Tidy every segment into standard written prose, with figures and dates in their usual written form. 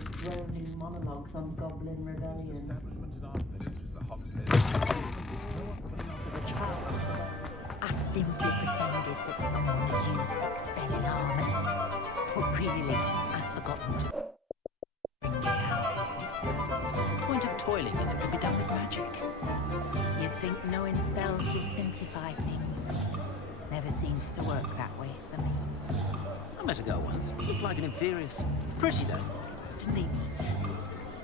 his droning monologues on Goblin Rebellion. I simply pretended that someone had used expelling armor. But really, I'd forgotten to bring it out. What's the point of toiling if it can be done with magic? You'd think knowing spells would simplify things. Never seems to work that way for me. I met a girl once. Looked like an inferior's. Pretty though. Didn't he?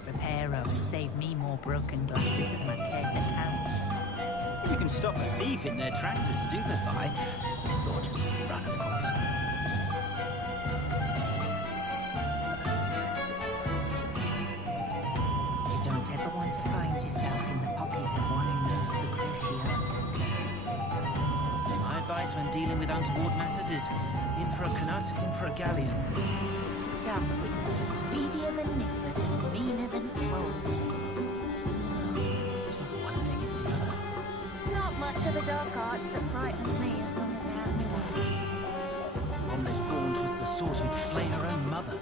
Repair room saved me more broken glasses than I cared to count. If you can stop a thief in their tracks with stupefy, or just run, of course. You don't ever want to find yourself in the pocket of one who knows the cruciatus curse. My advice when dealing with untoward matters is in for a canut, in for a galleon. Dumb wizards are greedier than nippers and meaner than trolls. It's not one thing, it's the other. Not much of the dark arts that frightens me as long as they have me watched. The one they gaunt was the sort who'd flay her own mother.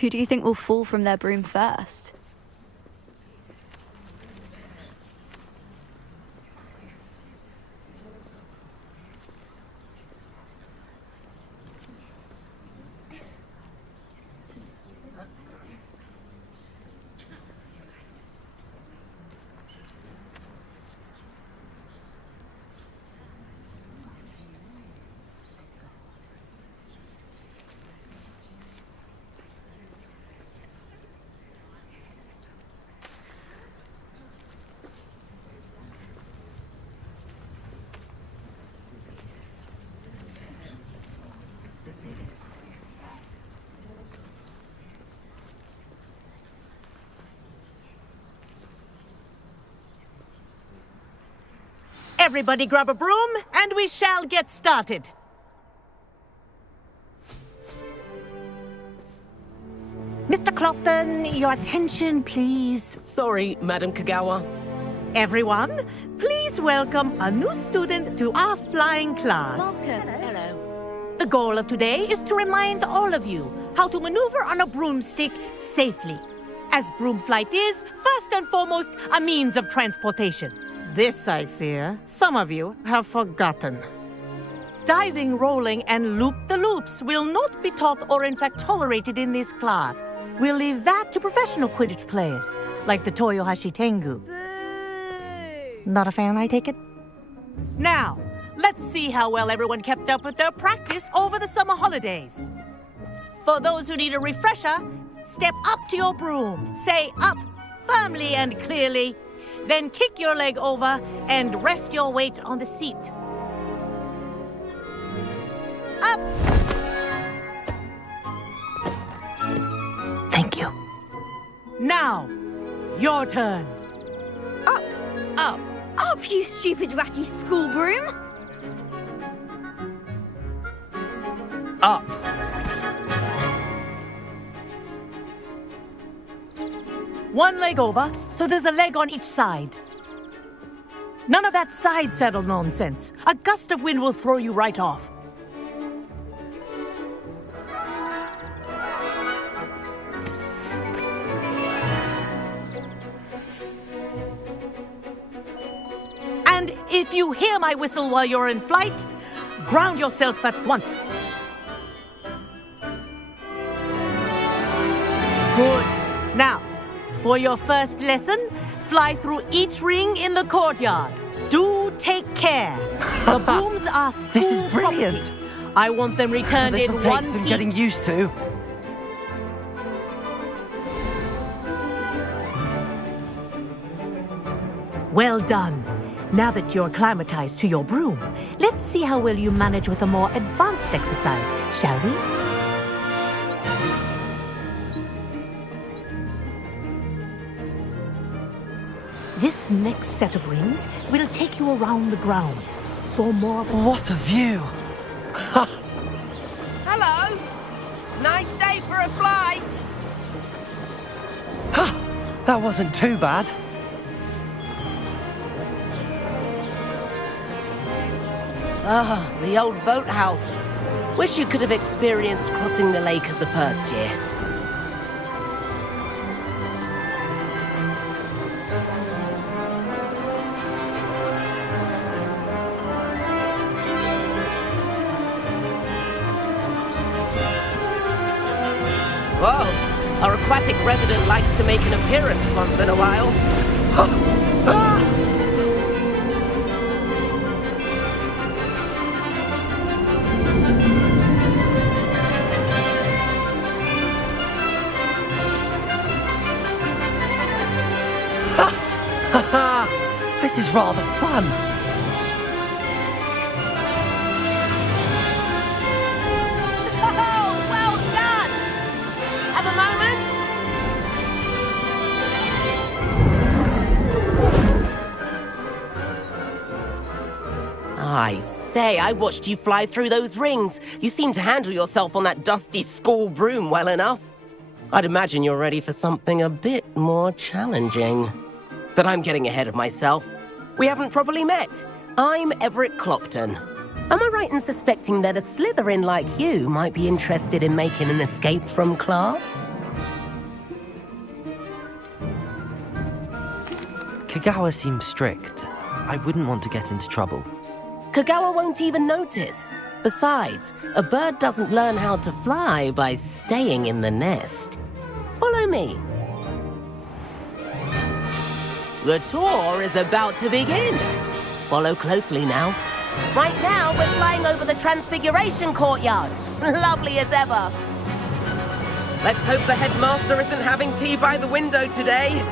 Who do you think will fall from their broom first? Everybody grab a broom, and we shall get started. Mr. Clopton, your attention, please. Sorry, Madam Kagawa. Everyone, please welcome a new student to our flying class. Welcome. Hello. The goal of today is to remind all of you how to maneuver on a broomstick safely, as broom flight is, first and foremost, a means of transportation. This, I fear, some of you have forgotten. Diving, rolling, and loop-the-loops will not be taught or in fact tolerated in this class. We'll leave that to professional Quidditch players, like the Toyohashi Tengu. Boo! Not a fan, I take it? Now, let's see how well everyone kept up with their practice over the summer holidays. For those who need a refresher, step up to your broom, say up firmly and clearly, then kick your leg over and rest your weight on the seat. Up! Thank you. Now, your turn. Up! Up! Up, you stupid ratty school broom! Up. One leg over, so there's a leg on each side. None of that side saddle nonsense. A gust of wind will throw you right off. And if you hear my whistle while you're in flight, ground yourself at once. Good. Now, for your first lesson, fly through each ring in the courtyard. Do take care. The brooms are school This is brilliant. property. I want them returned in This'll one take some piece. getting used to. Well done. Now that you're acclimatized to your broom, let's see how well you manage with a more advanced exercise, shall we? This next set of rings will take you around the grounds for more... What a view! Hello! Nice day for a flight! That wasn't too bad. Ah, the old boathouse. Wish you could have experienced crossing the lake as a first year. Whoa, our aquatic resident likes to make an appearance once in a while. This is rather fun. Oh, well done! Have a moment? I say, I watched you fly through those rings. You seem to handle yourself on that dusty school broom well enough. I'd imagine you're ready for something a bit more challenging. But I'm getting ahead of myself. We haven't properly met. I'm Everett Clopton. Am I right in suspecting that a Slytherin like you might be interested in making an escape from class? Kagawa seems strict. I wouldn't want to get into trouble. Kagawa won't even notice. Besides, a bird doesn't learn how to fly by staying in the nest. Follow me. The tour is about to begin. Follow closely now. Right now, we're flying over the Transfiguration Courtyard. Lovely as ever. Let's hope the headmaster isn't having tea by the window today.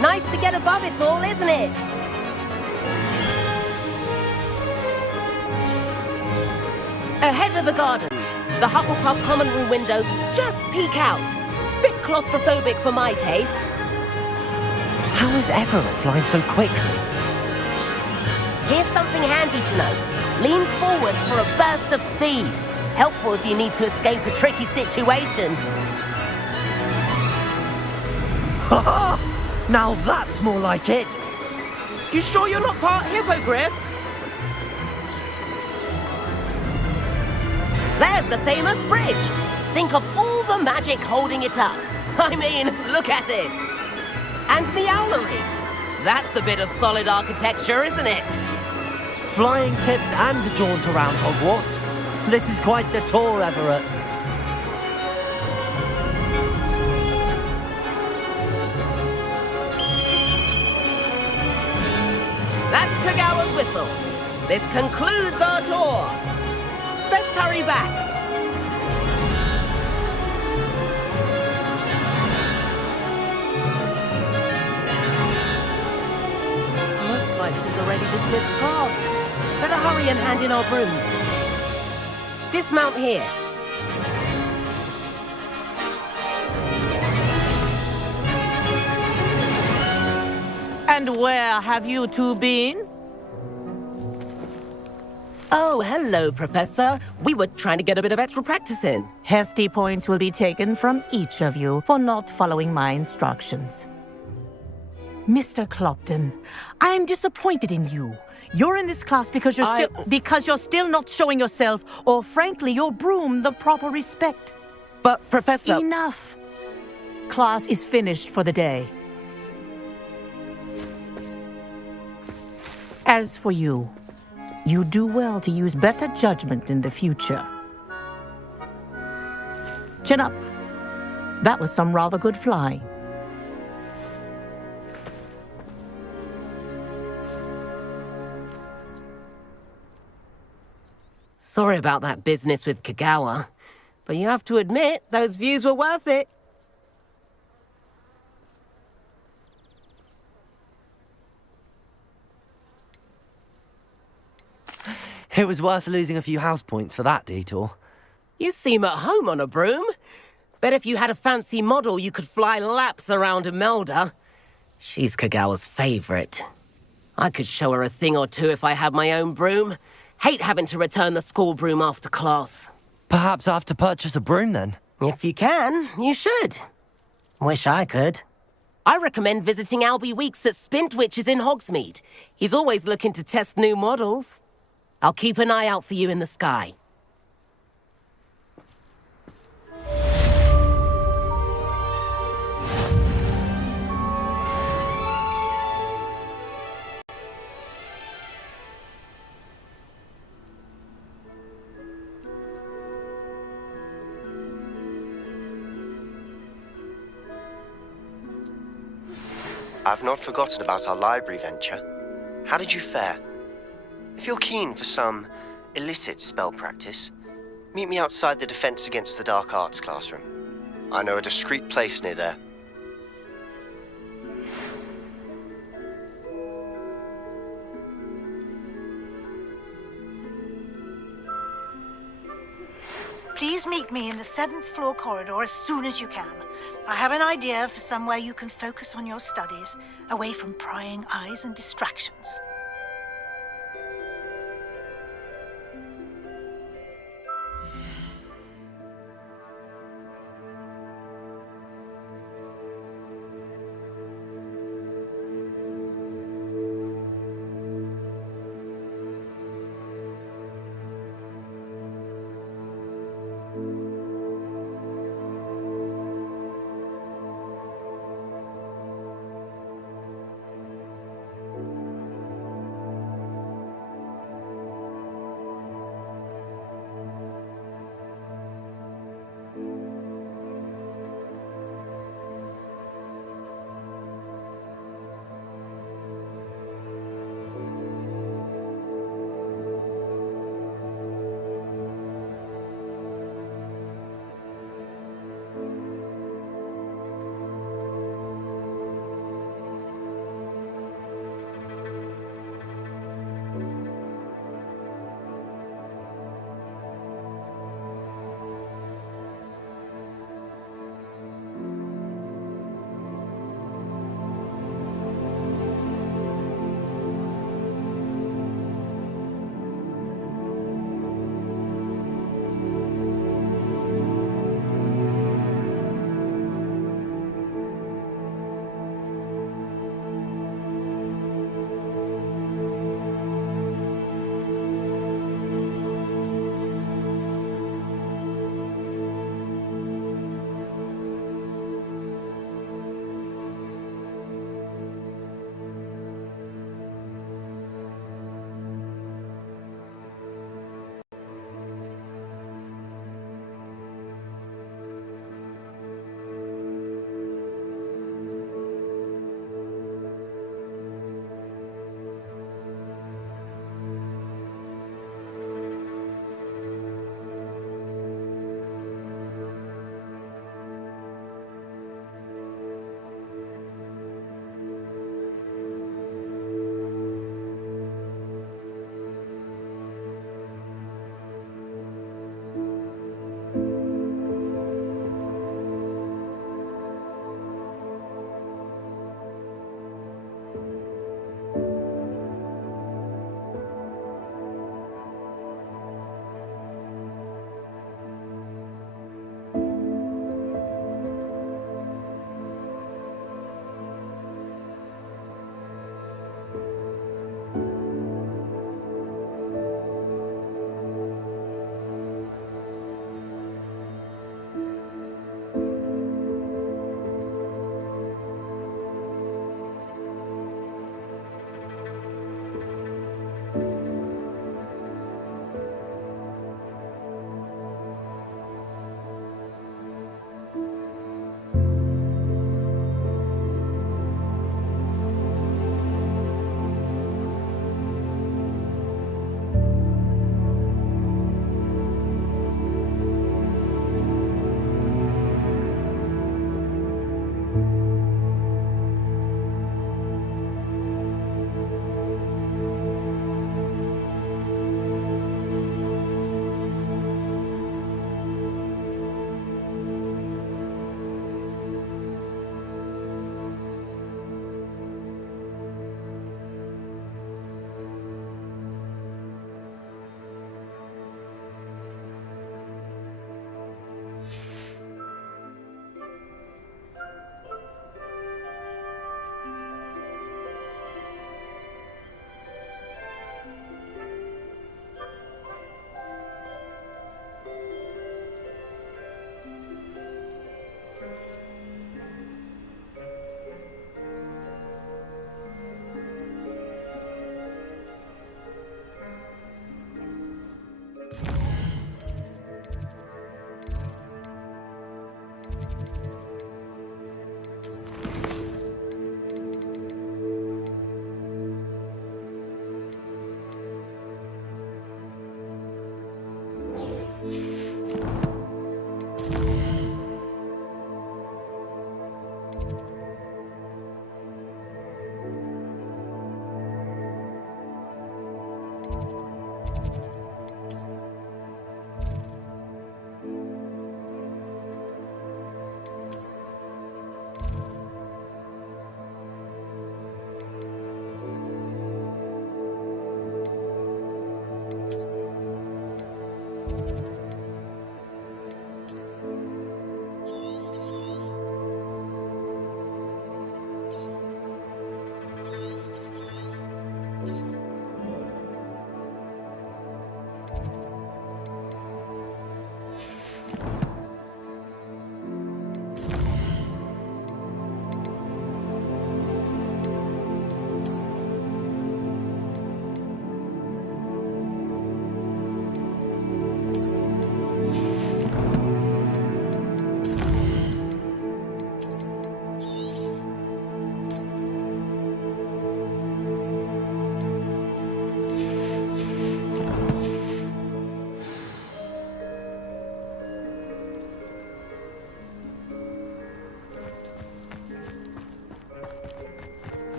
Nice to get above it all, isn't it? Ahead of the gardens, the Hufflepuff common room windows just peek out. Bit claustrophobic for my taste. How is Everett flying so quickly? Here's something handy to know. Lean forward for a burst of speed. Helpful if you need to escape a tricky situation. Now that's more like it. You sure you're not part hippogriff? There's the famous bridge. Think of all the magic holding it up. I mean, look at it. And Meowlery. That's a bit of solid architecture, isn't it? Flying tips and a jaunt around Hogwarts. This is quite the tour, Everett. That's Kagawa's whistle. This concludes our tour. Best hurry back. Looks like she's already dismissed class. Better hurry and hand in our brooms. Dismount here. And where have you two been? Oh, hello, Professor. We were trying to get a bit of extra practice in. Hefty points will be taken from each of you for not following my instructions. Mr. Clopton, I'm disappointed in you. You're in this class because you're still not showing yourself, or frankly, your broom, the proper respect. But, Professor... Enough! Class is finished for the day. As for you, you do well to use better judgment in the future. Chin up. That was some rather good flying. Sorry about that business with Kagawa, but you have to admit, those views were worth it. It was worth losing a few house points for that detour. You seem at home on a broom. Bet if you had a fancy model, you could fly laps around Imelda. She's Kagawa's favorite. I could show her a thing or two if I had my own broom. Hate having to return the school broom after class. Perhaps I have to purchase a broom then. If you can, you should. Wish I could. I recommend visiting Albie Weeks at Spintwitches in Hogsmeade. He's always looking to test new models. I'll keep an eye out for you in the sky. I've not forgotten about our library venture. How did you fare? If you're keen for some illicit spell practice, meet me outside the Defense Against the Dark Arts classroom. I know a discreet place near there. Please meet me in the 7th floor corridor as soon as you can. I have an idea for somewhere you can focus on your studies, away from prying eyes and distractions.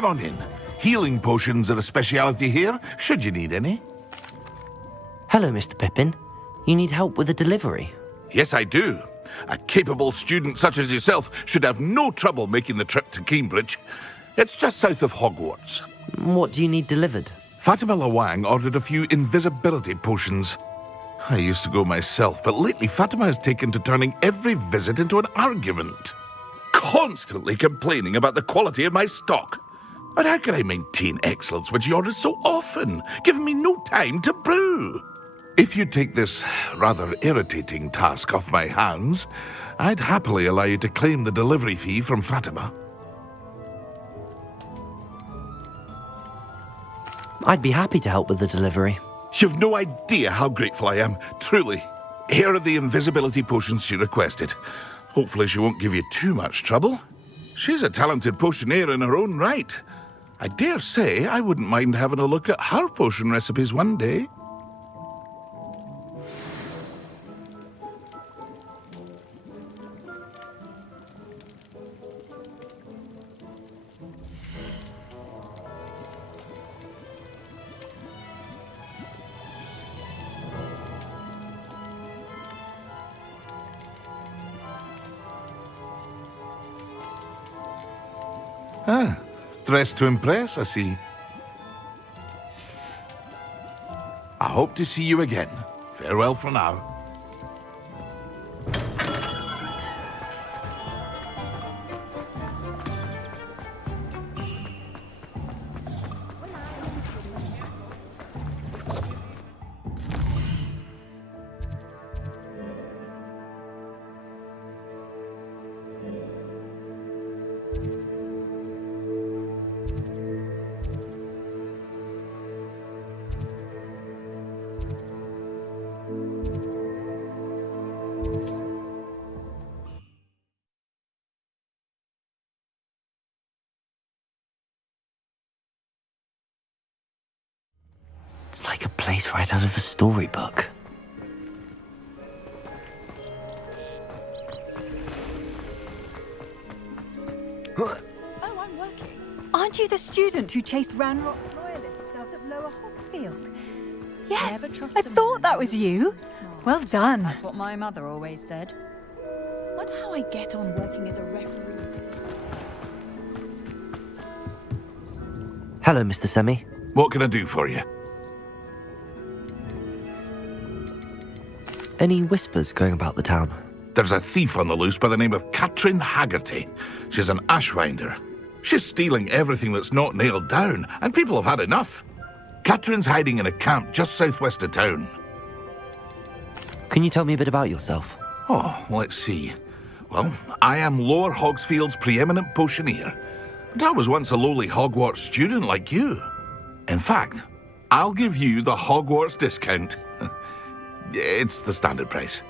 Come on in. Healing potions are a speciality here, should you need any. Hello, Mr. Pippin. You need help with a delivery? Yes, I do. A capable student such as yourself should have no trouble making the trip to Cambridge. It's just south of Hogwarts. What do you need delivered? Fatima Lawang ordered a few invisibility potions. I used to go myself, but lately Fatima has taken to turning every visit into an argument. Constantly complaining about the quality of my stock. But how can I maintain excellence when she orders so often, giving me no time to brew? If you take this rather irritating task off my hands, I'd happily allow you to claim the delivery fee from Fatima. I'd be happy to help with the delivery. You've no idea how grateful I am, truly. Here are the invisibility potions she requested. Hopefully she won't give you too much trouble. She's a talented potioneer in her own right. I dare say I wouldn't mind having a look at her potion recipes one day. Ah, dressed to impress, I see. I hope to see you again. Farewell for now. It's like a place right out of a storybook. the student who chased Ranrock's loyalists out of Lower Hogsfield? Yes, I thought that was you. Well done. That's what my mother always said. Wonder how I get on working as a referee. Hello, Mr. Semi. What can I do for you? Any whispers going about the town? There's a thief on the loose by the name of Katrin Haggerty. She's an ashwinder. She's stealing everything that's not nailed down, and people have had enough. Katrin's hiding in a camp just southwest of town. Can you tell me a bit about yourself? Oh, let's see. Well, I am Lower Hogsfield's preeminent potioneer. But I was once a lowly Hogwarts student like you. In fact, I'll give you the Hogwarts discount. It's the standard price.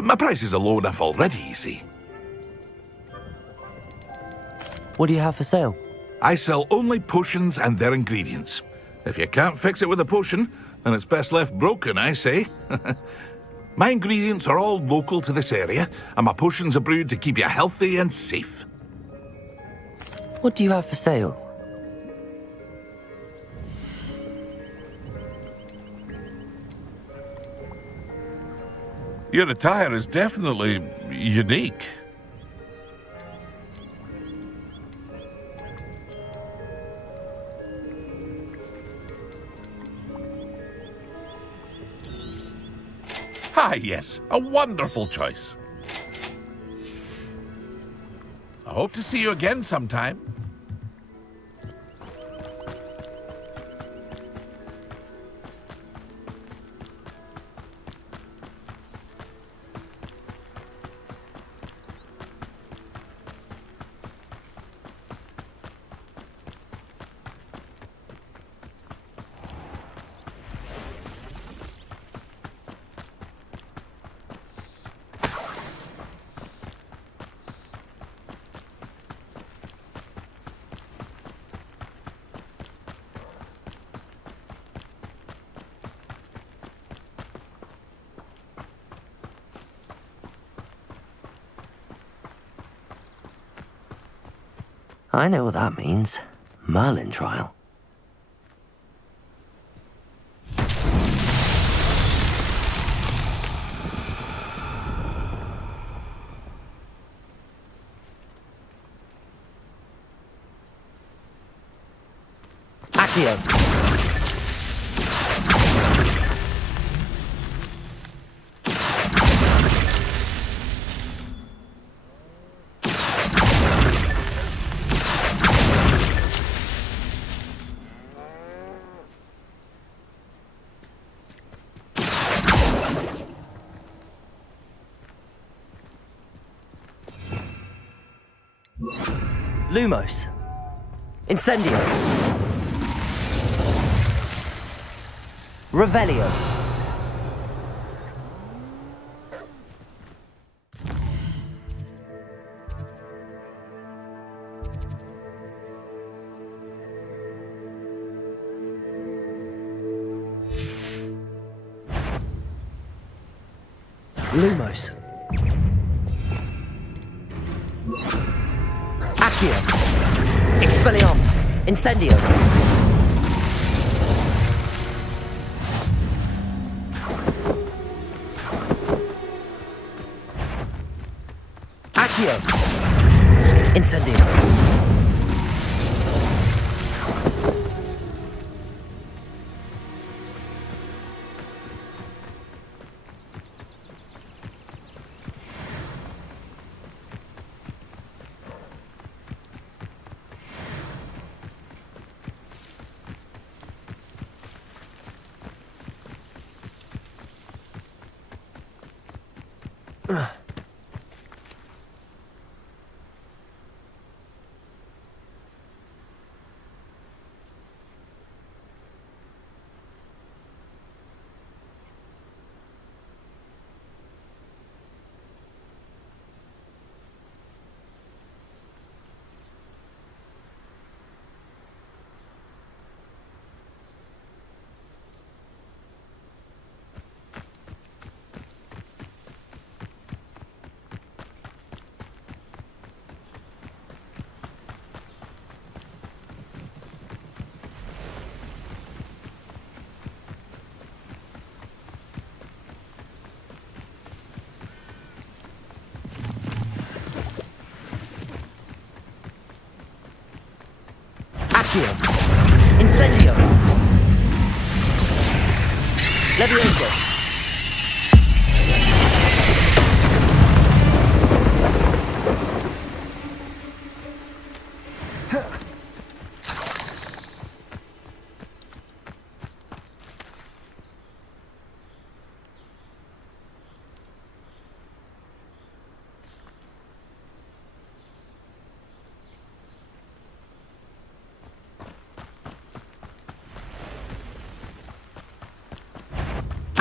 My prices are low enough already, you see. What do you have for sale? I sell only potions and their ingredients. If you can't fix it with a potion, then it's best left broken, I say. My ingredients are all local to this area, and my potions are brewed to keep you healthy and safe. What do you have for sale? Your attire is definitely unique. Ah, yes, a wonderful choice. I hope to see you again sometime. I know what that means. Merlin trial. Accio. Lumos. Incendio. Revelio. Lumos. Accio. Expelliarmus. Incendio. Accio. Incendio. Accio. Incendio. Levioso.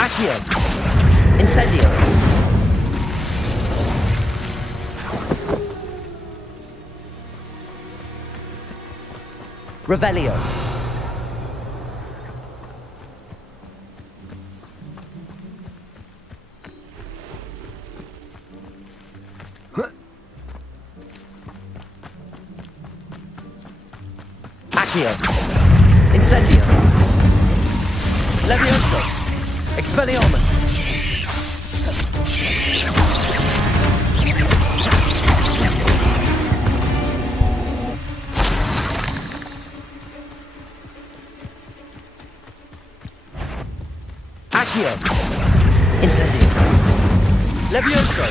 Accio. Incendio. Revelio. Accio. Incendio. Levioso. Expelliarmus! Accio! Incendio! Levioso!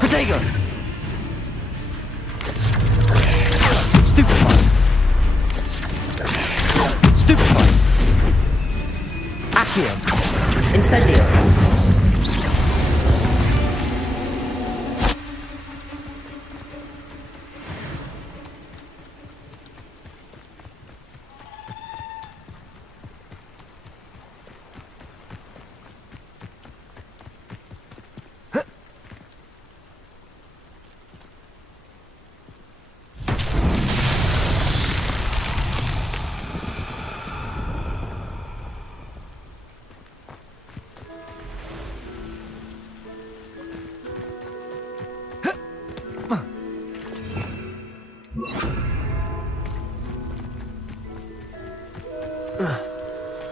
Protego! Stupefy! Stupefy! Accio. Incendio.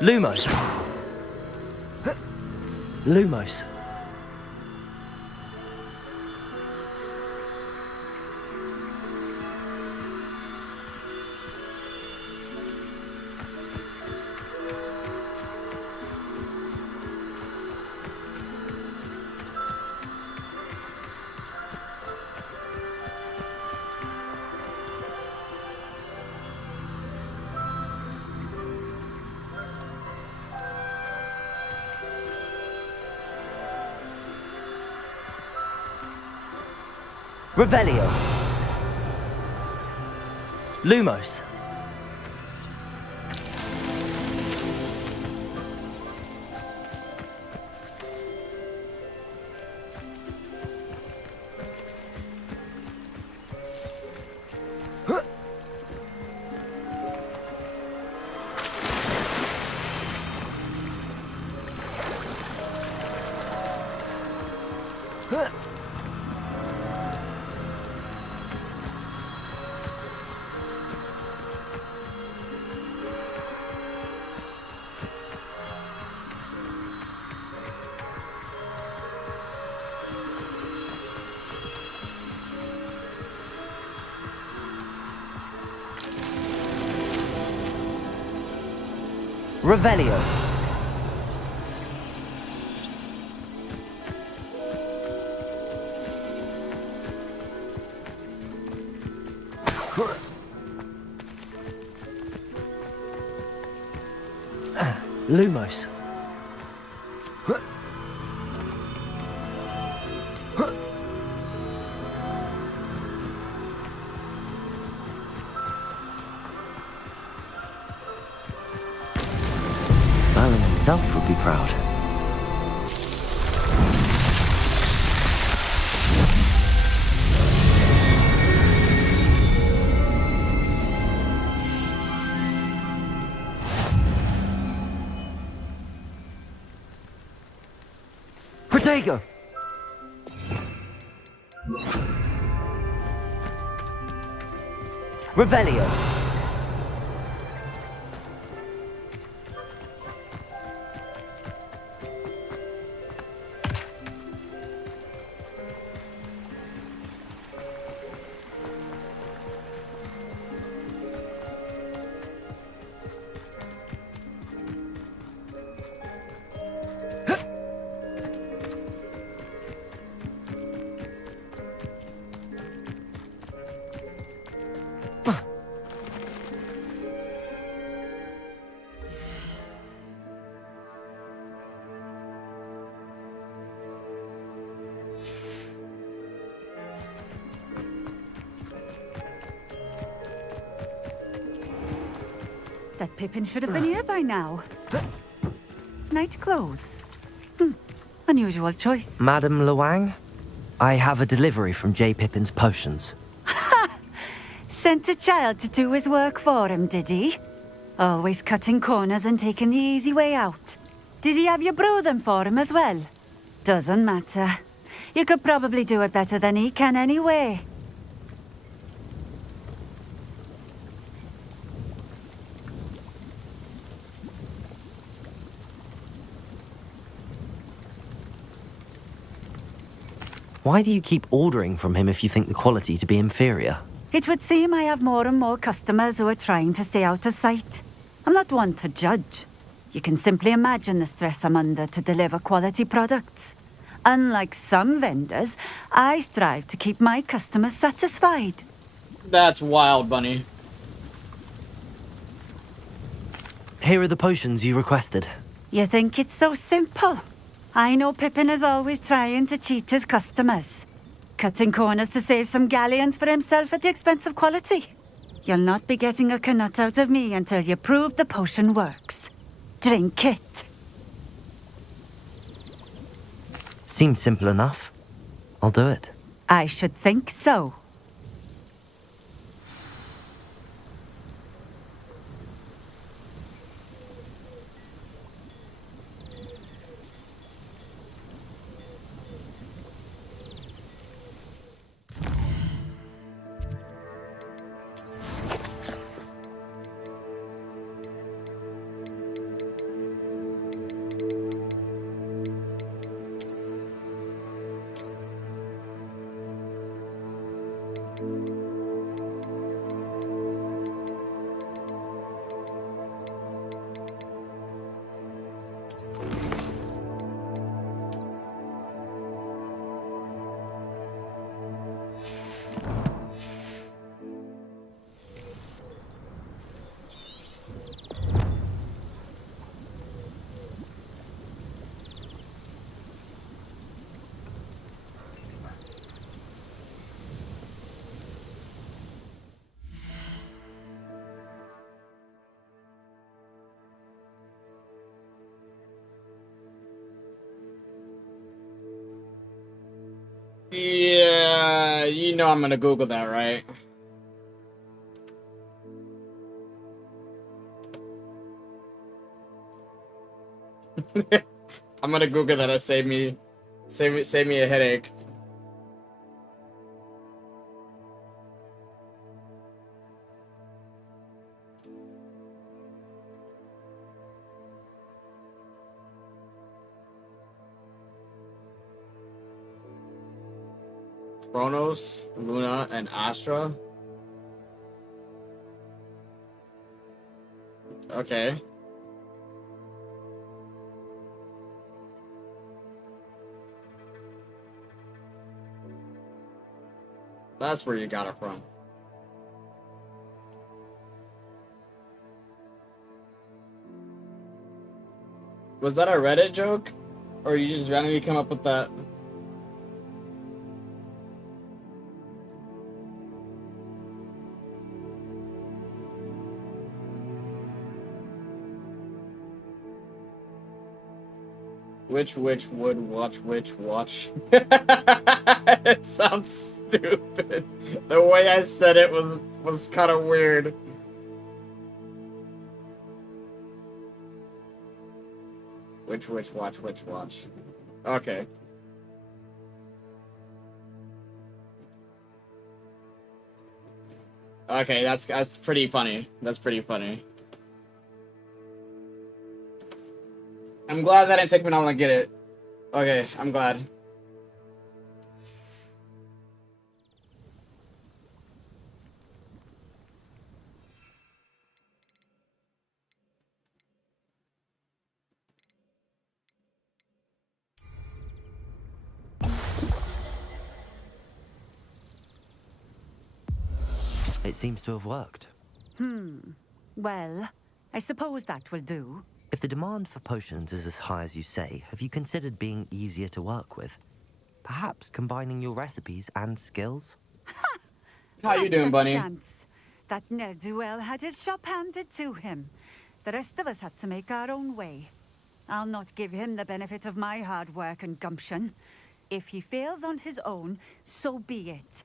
Lumos. Lumos. Revelio. Lumos. Revelio. Lumos. Balin himself would be proud. Protego! Revelio. That Pippin should have been here by now. Night clothes. Unusual choice. Madam Luang, I have a delivery from J. Pippin's potions. Sent a child to do his work for him, did he? Always cutting corners and taking the easy way out. Did he have you brew them for him as well? Doesn't matter. You could probably do it better than he can anyway. Why do you keep ordering from him if you think the quality to be inferior? It would seem I have more and more customers who are trying to stay out of sight. I'm not one to judge. You can simply imagine the stress I'm under to deliver quality products. Unlike some vendors, I strive to keep my customers satisfied. That's wild, Bunny. Here are the potions you requested. You think it's so simple? I know Pippin is always trying to cheat his customers. Cutting corners to save some galleons for himself at the expense of quality. You'll not be getting a canut out of me until you prove the potion works. Drink it. Seems simple enough. I'll do it. I should think so. Yeah, you know I'm gonna Google that, right? I'm gonna Google that. Save me a headache. Kronos, Luna, and Astra. Okay. That's where you got it from. Was that a Reddit joke? Or you just randomly come up with that? Which would watch which watch? It sounds stupid. The way I said it was kind of weird. Which watch which watch? Okay. Okay, that's pretty funny. That's pretty funny. I'm glad that didn't take me long to get it. Okay, I'm glad. It seems to have worked. Well, I suppose that will do. If the demand for potions is as high as you say, have you considered being easier to work with? Perhaps combining your recipes and skills? How you doing, Bunny? Chance. That ne'er-do-well had his shop handed to him. The rest of us had to make our own way. I'll not give him the benefit of my hard work and gumption. If he fails on his own, so be it.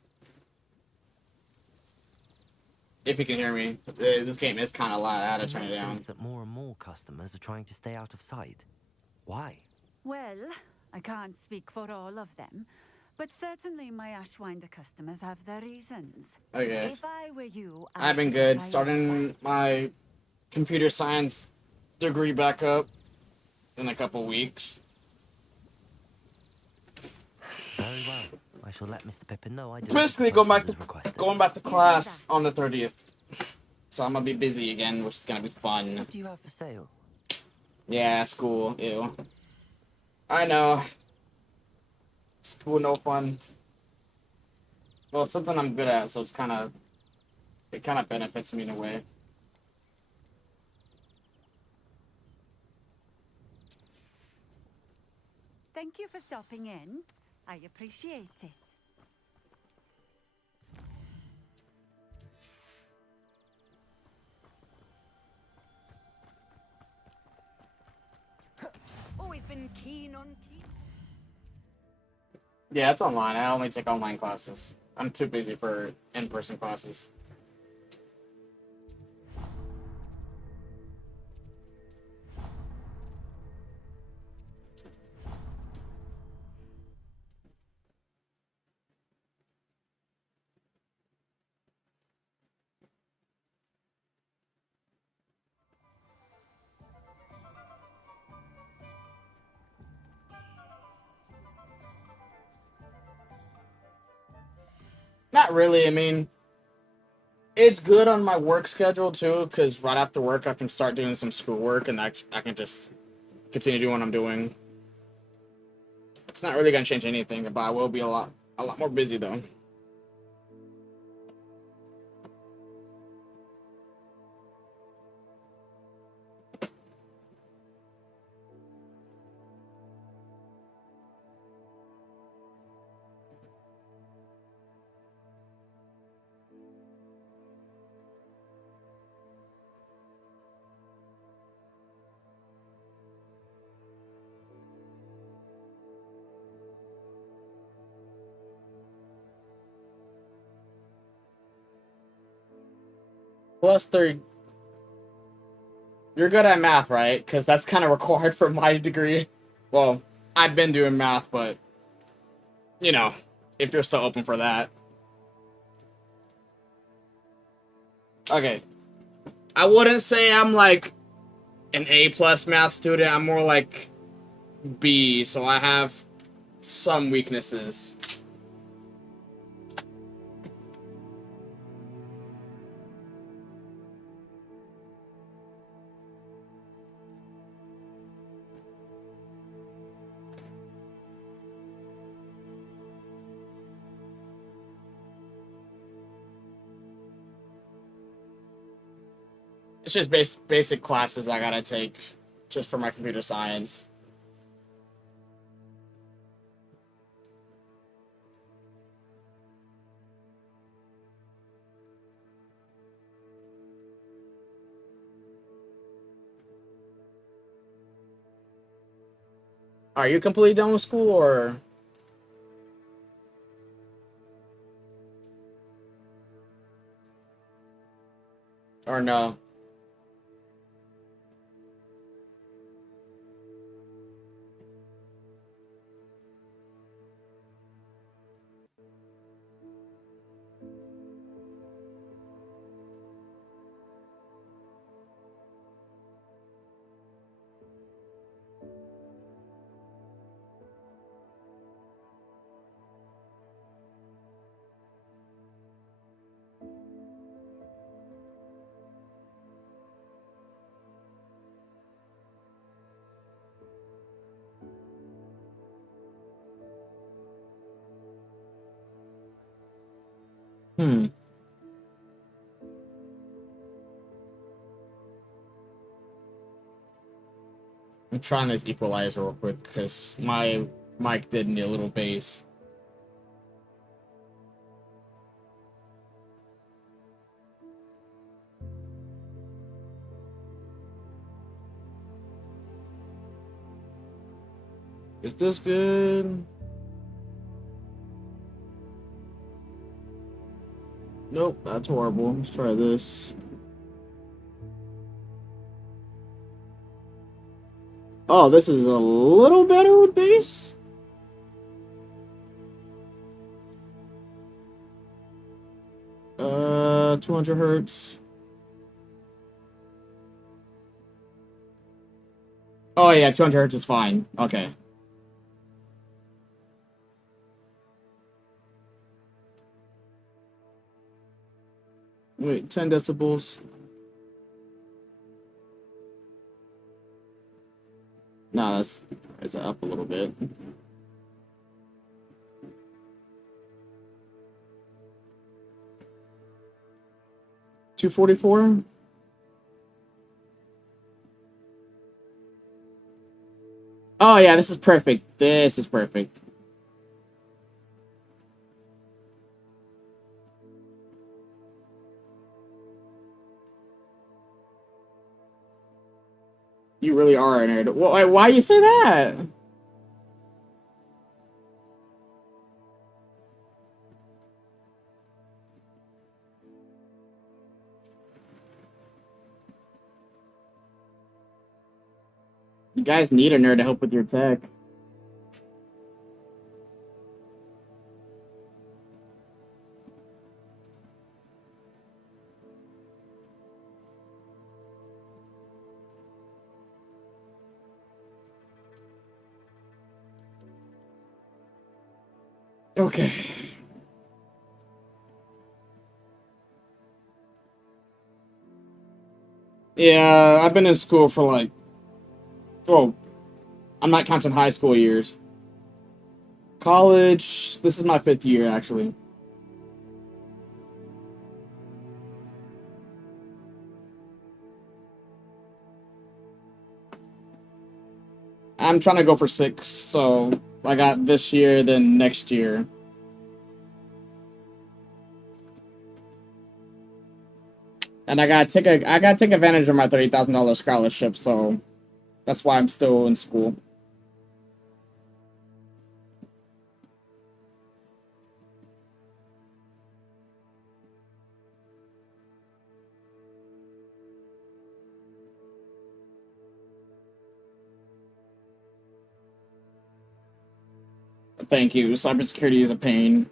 If you can hear me, this game is kind of loud. I had to turn it down. That more and more customers are trying to stay out of sight. Why? Well, I can't speak for all of them, but certainly my Ashwinder customers have their reasons. Okay. If I were you, I've been good. Starting my computer science degree back up in a couple weeks. Very well. I shall let Mr. Pippin know I did. Basically, going back to class on the 30th. So I'm gonna be busy again, which is gonna be fun. What do you have for sale? Yeah, school. Ew. I know. School no fun. Well, it's something I'm good at, so it kind of benefits me in a way. Thank you for stopping in. I appreciate it. Always been keen on Yeah, it's online. I only take online classes. I'm too busy for in-person classes. Not really. I mean, it's good on my work schedule too, because right after work I can start doing some schoolwork, and I can just continue doing what I'm doing. It's not really gonna change anything, but I will be a lot more busy though. Plus three. You're good at math, right? Because that's kind of required for my degree. Well, I've been doing math, but, you know, if you're still open for that. Okay. I wouldn't say I'm like an A+ math student. I'm more like B, so I have some weaknesses. It's just basic classes I gotta take just for my computer science. Are you completely done with school, or? Or no? I'm trying this equalizer real quick because my mic did need a little bass. Is this good? Nope, that's horrible. Let's try this. Oh, this is a little better with bass. 200 hertz. Oh yeah, 200 hertz is fine. Okay. Wait, 10 decibels. No, that's it's up a little bit. $244. Oh yeah, this is perfect. This is perfect. You really are a nerd. Why you say that? You guys need a nerd to help with your tech. Okay. Yeah, I've been in school for like, oh, I'm not counting high school years. College, this is my 5th year, actually. I'm trying to go for 6, so I got this year, then next year. And I gotta take advantage of my $30,000 scholarship, so that's why I'm still in school. Thank you. Cybersecurity is a pain.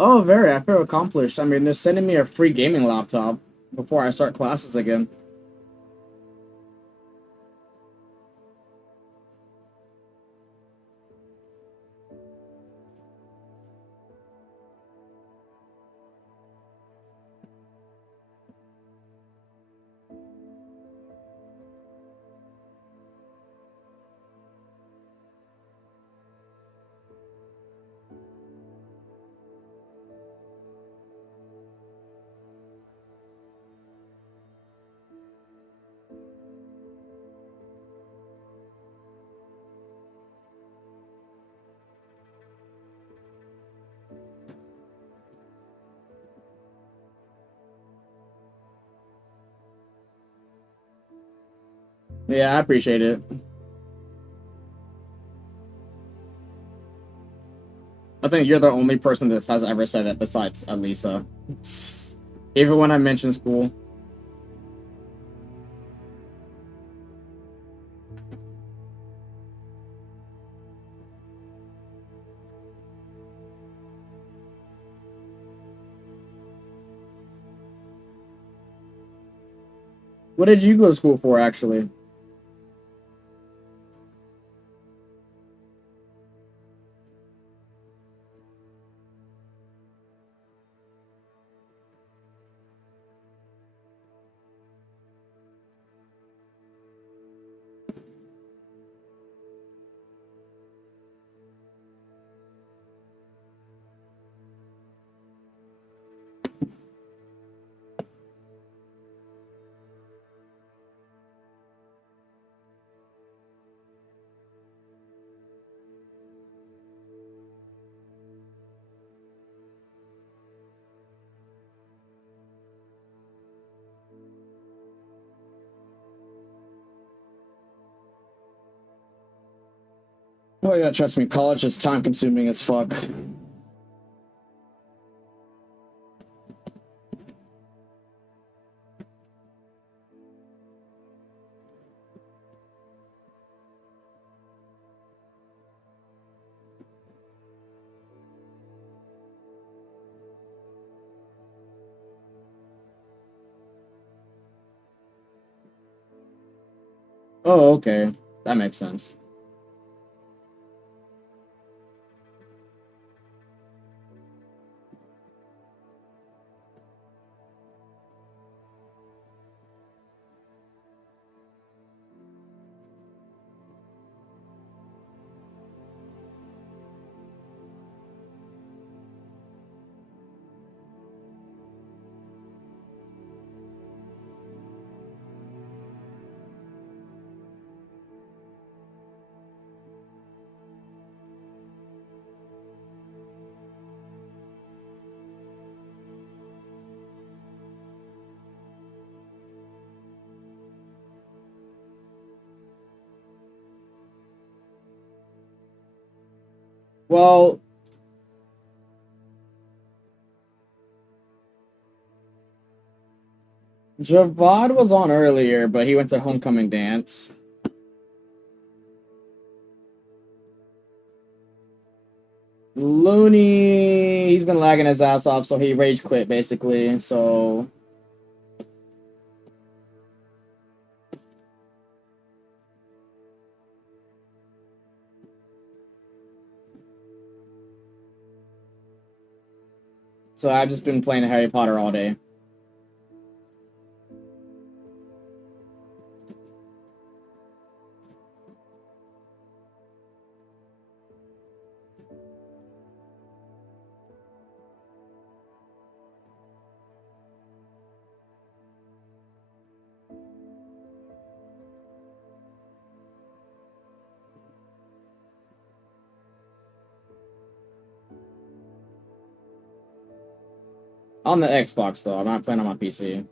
Oh, very. I feel accomplished. I mean, they're sending me a free gaming laptop before I start classes again. Yeah, I appreciate it. I think you're the only person that has ever said it besides Elisa. Even when I mention school. What did you go to school for, actually? Oh yeah, trust me, college is time consuming as fuck. Oh, okay. That makes sense. Well, Javad was on earlier, but he went to homecoming dance. Looney, he's been lagging his ass off, so he rage quit basically. So I've just been playing Harry Potter all day. On the Xbox though, I'm not playing on my PC.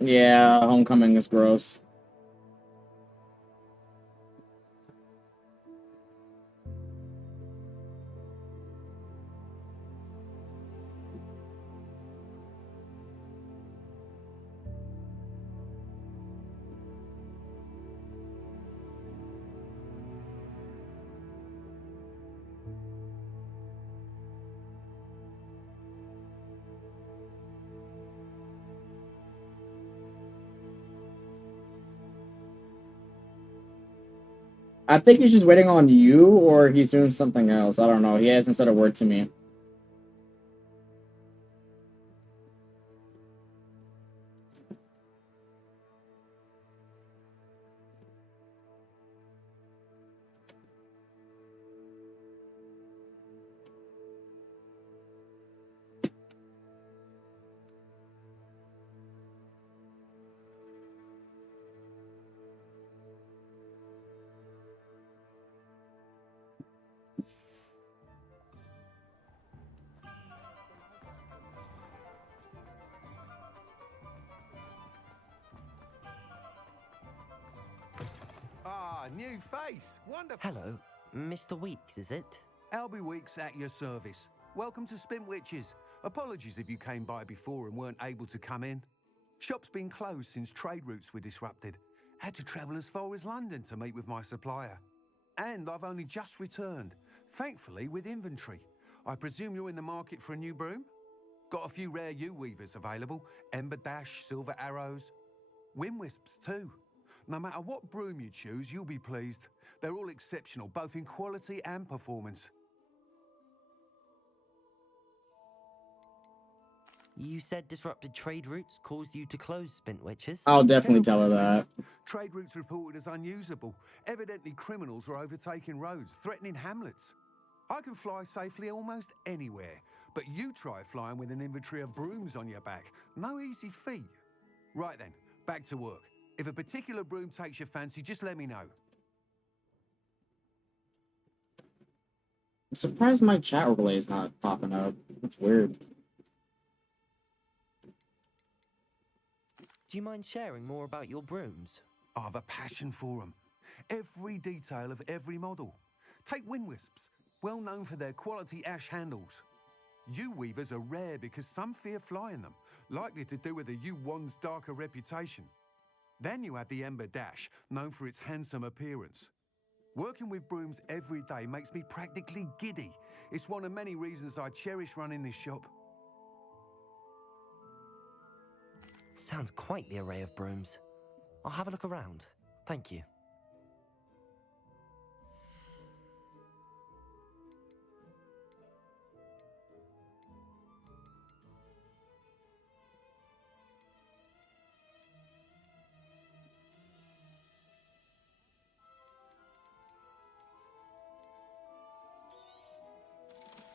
Yeah, homecoming is gross. I think he's just waiting on you, or he's doing something else. I don't know. He hasn't said a word to me. Ah, new face. Wonderful. Hello, Mr. Weeks, is it? Albie Weeks at your service. Welcome to Spintwitches. Apologies if you came by before and weren't able to come in. Shop's been closed since trade routes were disrupted. Had to travel as far as London to meet with my supplier. And I've only just returned, thankfully with inventory. I presume you're in the market for a new broom? Got a few rare U-weavers available. Ember Dash, Silver Arrows. Wind Wisps too. No matter what broom you choose, you'll be pleased. They're all exceptional, both in quality and performance. You said disrupted trade routes caused you to close Spintwitches? I'll definitely tell her that. Trade routes reported as unusable. Evidently criminals were overtaking roads, threatening hamlets. I can fly safely almost anywhere, but you try flying with an inventory of brooms on your back. No easy feat. Right then, back to work. If a particular broom takes your fancy, just let me know. I'm surprised my chat overlay is not popping up. That's weird. Do you mind sharing more about your brooms? I've a passion for them. Every detail of every model. Take wind wisps, well known for their quality ash handles. U-weavers are rare because some fear flying them, likely to do with the U-one's darker reputation. Then you have the Ember Dash, known for its handsome appearance. Working with brooms every day makes me practically giddy. It's one of many reasons I cherish running this shop. Sounds quite the array of brooms. I'll have a look around. Thank you.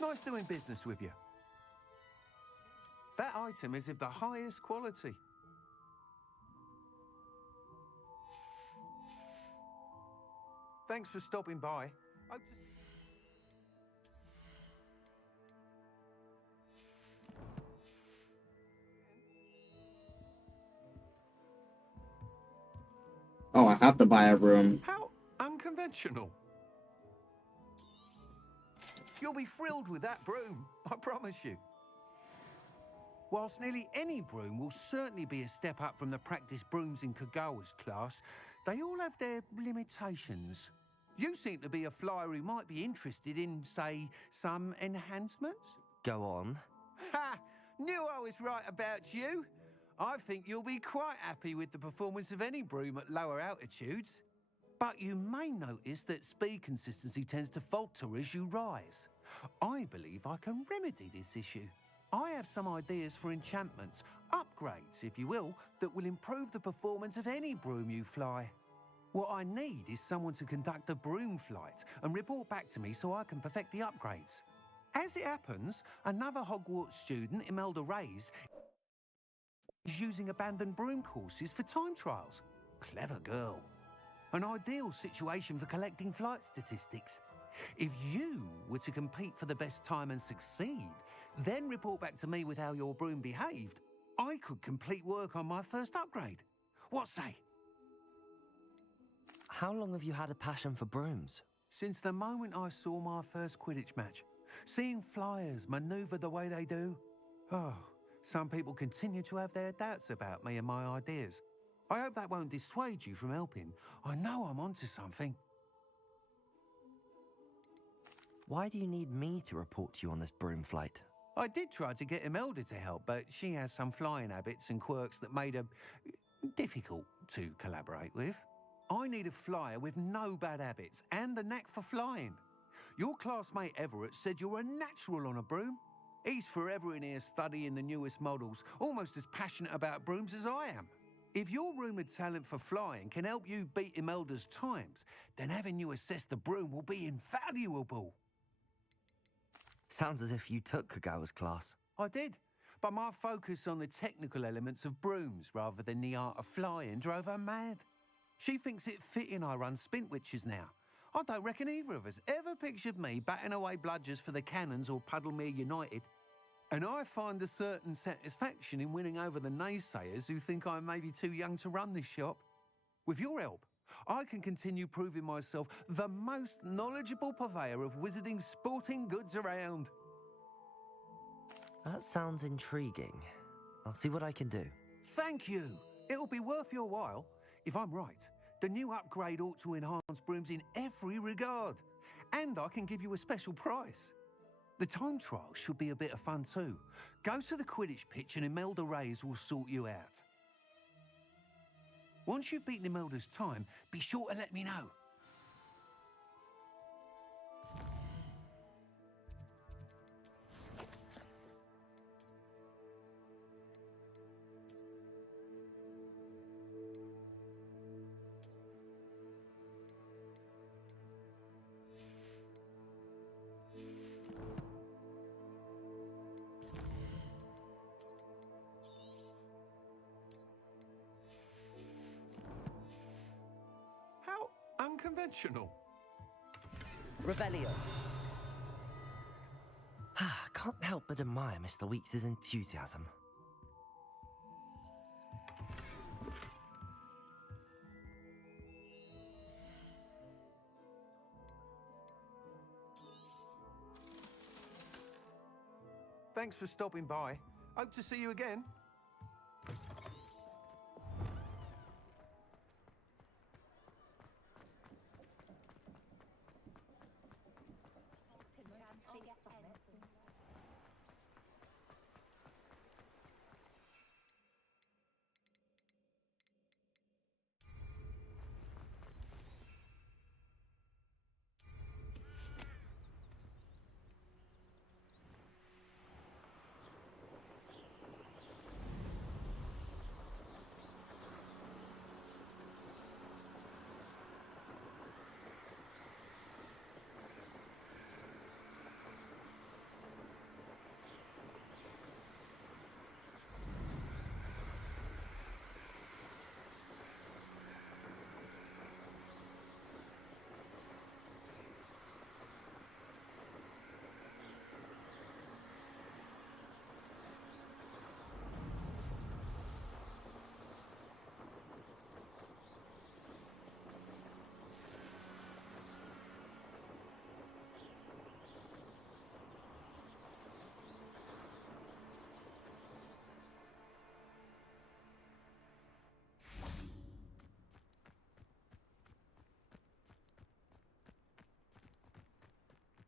Nice doing business with you. That item is of the highest quality. Thanks for stopping by. Hope to... Oh, I have to buy a room. How unconventional. You'll be thrilled with that broom, I promise you. Whilst nearly any broom will certainly be a step up from the practice brooms in Kagawa's class, they all have their limitations. You seem to be a flyer who might be interested in, say, some enhancements? Go on. Ha! Knew I was right about you. I think you'll be quite happy with the performance of any broom at lower altitudes. But you may notice that speed consistency tends to falter as you rise. I believe I can remedy this issue. I have some ideas for enchantments, upgrades, if you will, that will improve the performance of any broom you fly. What I need is someone to conduct a broom flight and report back to me so I can perfect the upgrades. As it happens, another Hogwarts student, Imelda Reyes, is using abandoned broom courses for time trials. Clever girl. An ideal situation for collecting flight statistics. If you were to compete for the best time and succeed, then report back to me with how your broom behaved, I could complete work on my first upgrade. What say? How long have you had a passion for brooms? Since the moment I saw my first Quidditch match. Seeing flyers maneuver the way they do. Oh, some people continue to have their doubts about me and my ideas. I hope that won't dissuade you from helping. I know I'm onto something. Why do you need me to report to you on this broom flight? I did try to get Imelda to help, but she has some flying habits and quirks that made her difficult to collaborate with. I need a flyer with no bad habits and the knack for flying. Your classmate Everett said you're a natural on a broom. He's forever in here studying the newest models, almost as passionate about brooms as I am. If your rumoured talent for flying can help you beat Imelda's times, then having you assess the broom will be invaluable. Sounds as if you took Kagawa's class. I did, but my focus on the technical elements of brooms rather than the art of flying drove her mad. She thinks it fitting I run Spintwitches now. I don't reckon either of us ever pictured me batting away bludgers for the Cannons or Puddlemere United. And I find a certain satisfaction in winning over the naysayers who think I may be too young to run this shop. With your help, I can continue proving myself the most knowledgeable purveyor of wizarding sporting goods around. That sounds intriguing. I'll see what I can do. Thank you. It'll be worth your while. If I'm right, the new upgrade ought to enhance brooms in every regard. And I can give you a special price. The time trial should be a bit of fun too. Go to the Quidditch pitch and Imelda Reyes will sort you out. Once you've beaten Imelda's time, be sure to let me know. How unconventional. Revelio. can't help but admire Mr. Weeks' enthusiasm. Thanks for stopping by. Hope to see you again.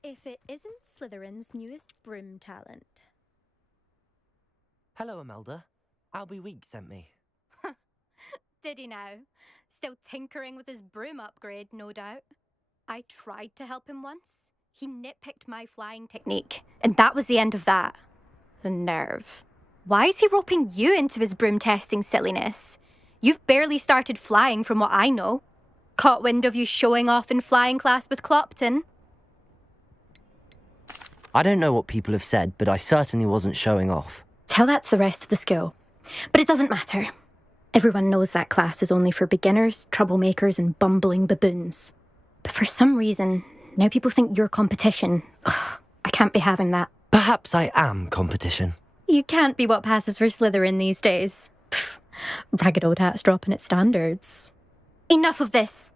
If it isn't Slytherin's newest broom talent. Hello, Imelda. Albie Weeks sent me. Did he now? Still tinkering with his broom upgrade, no doubt. I tried to help him once. He nitpicked my flying technique, and that was the end of that. The nerve. Why is he roping you into his broom testing silliness? You've barely started flying from what I know. Caught wind of you showing off in flying class with Clopton. I don't know what people have said, but I certainly wasn't showing off. Tell that to the rest of the school. But it doesn't matter. Everyone knows that class is only for beginners, troublemakers, and bumbling baboons. But for some reason, now people think you're competition. Ugh, I can't be having that. Perhaps I am competition. You can't be what passes for Slytherin these days. Pfft, ragged old hat's dropping its standards. Enough of this.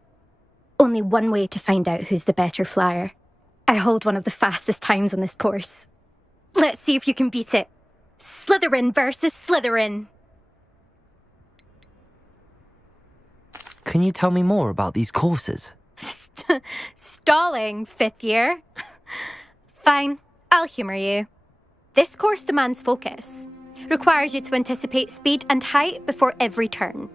Only one way to find out who's the better flyer. I hold one of the fastest times on this course. Let's see if you can beat it. Slytherin versus Slytherin. Can you tell me more about these courses? Stalling, 5th year. Fine, I'll humour you. This course demands focus. Requires you to anticipate speed and height before every turn.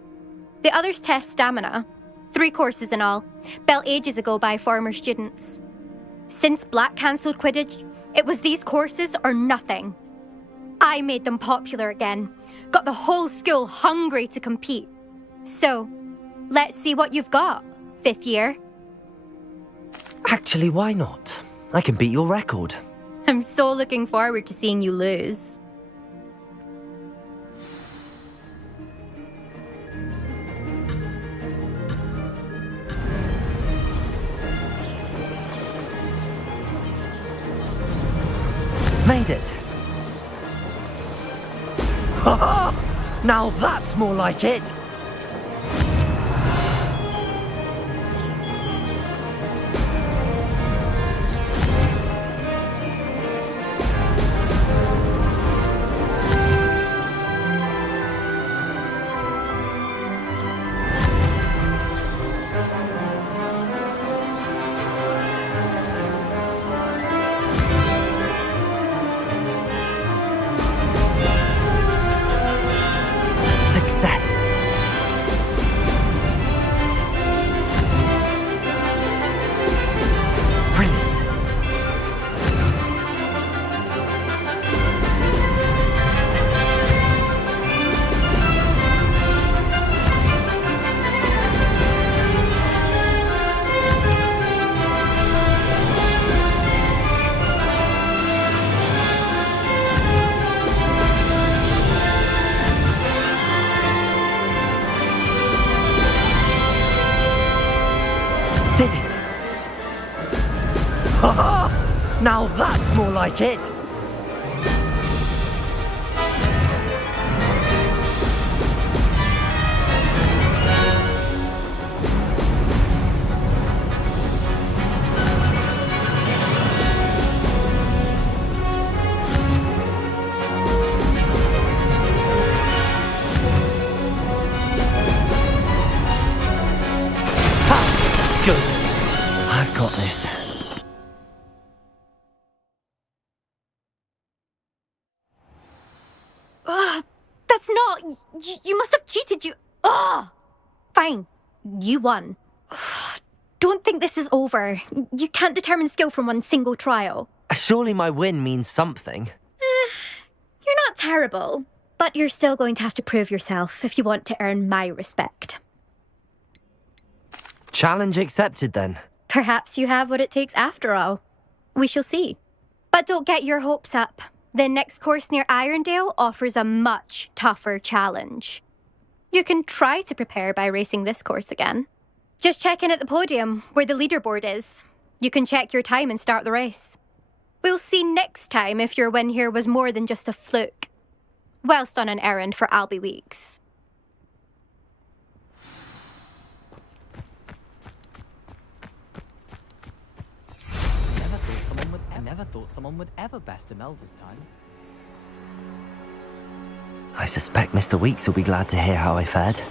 The others test stamina. 3 courses in all, built ages ago by former students. Since Black cancelled Quidditch, it was these courses or nothing. I made them popular again, got the whole school hungry to compete. So, let's see what you've got, 5th year. Actually, why not? I can beat your record. I'm so looking forward to seeing you lose. Made it! Ha ha! Now that's more like it! Success! Brilliant! Did it! Ha ha! Now that's more like it! this. Ugh, that's not... You must have cheated, you... Ugh! Fine. You won. Don't think this is over. You can't determine skill from one single trial. Surely my win means something. You're not terrible, but you're still going to have to prove yourself if you want to earn my respect. Challenge accepted, then. Perhaps you have what it takes after all. We shall see. But don't get your hopes up. The next course near Irondale offers a much tougher challenge. You can try to prepare by racing this course again. Just check in at the podium, where the leaderboard is. You can check your time and start the race. We'll see next time if your win here was more than just a fluke. Whilst on an errand for Albie Weeks. I never thought someone would ever best Mel this time. I suspect Mr. Weeks will be glad to hear how I fared.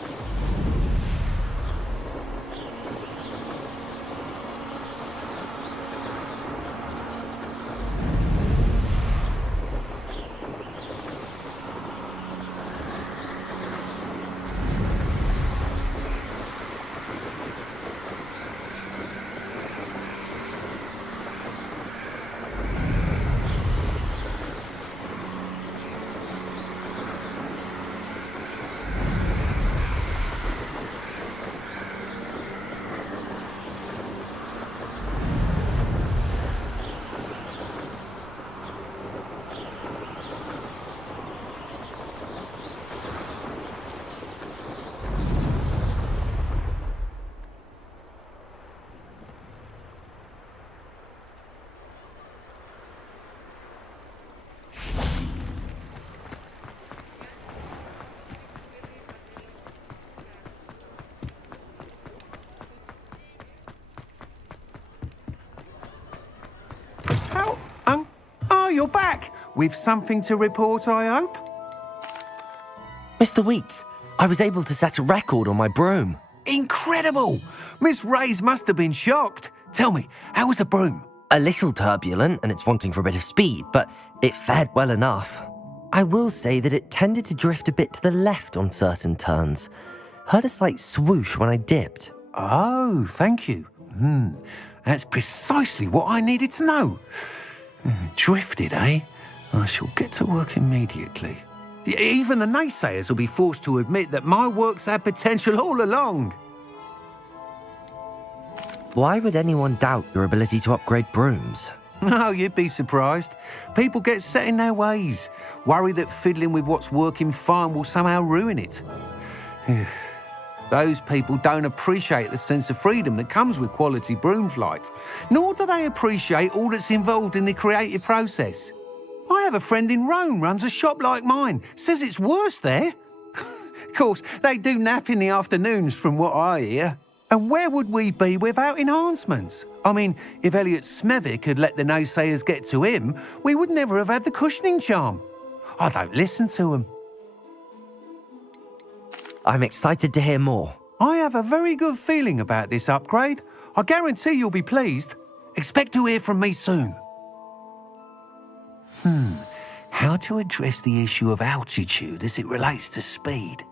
You're back! With something to report, I hope? Mr. Weeks, I was able to set a record on my broom. Incredible! Miss Reyes must have been shocked. Tell me, how was the broom? A little turbulent, and it's wanting for a bit of speed, but it fared well enough. I will say that it tended to drift a bit to the left on certain turns. Heard a slight swoosh when I dipped. Oh, thank you. That's precisely what I needed to know. Drifted, eh? I shall get to work immediately. Even the naysayers will be forced to admit that my work's had potential all along. Why would anyone doubt your ability to upgrade brooms? No, you'd be surprised. People get set in their ways, worry that fiddling with what's working fine will somehow ruin it. Those people don't appreciate the sense of freedom that comes with quality broom flight, nor do they appreciate all that's involved in the creative process. I have a friend in Rome runs a shop like mine, says it's worse there. Of course, they do nap in the afternoons from what I hear. And where would we be without enhancements? I mean, if Elliot Smethwick had let the naysayers get to him, we would never have had the cushioning charm. I don't listen to them. I'm excited to hear more. I have a very good feeling about this upgrade. I guarantee you'll be pleased. Expect to hear from me soon. How to address the issue of altitude as it relates to speed?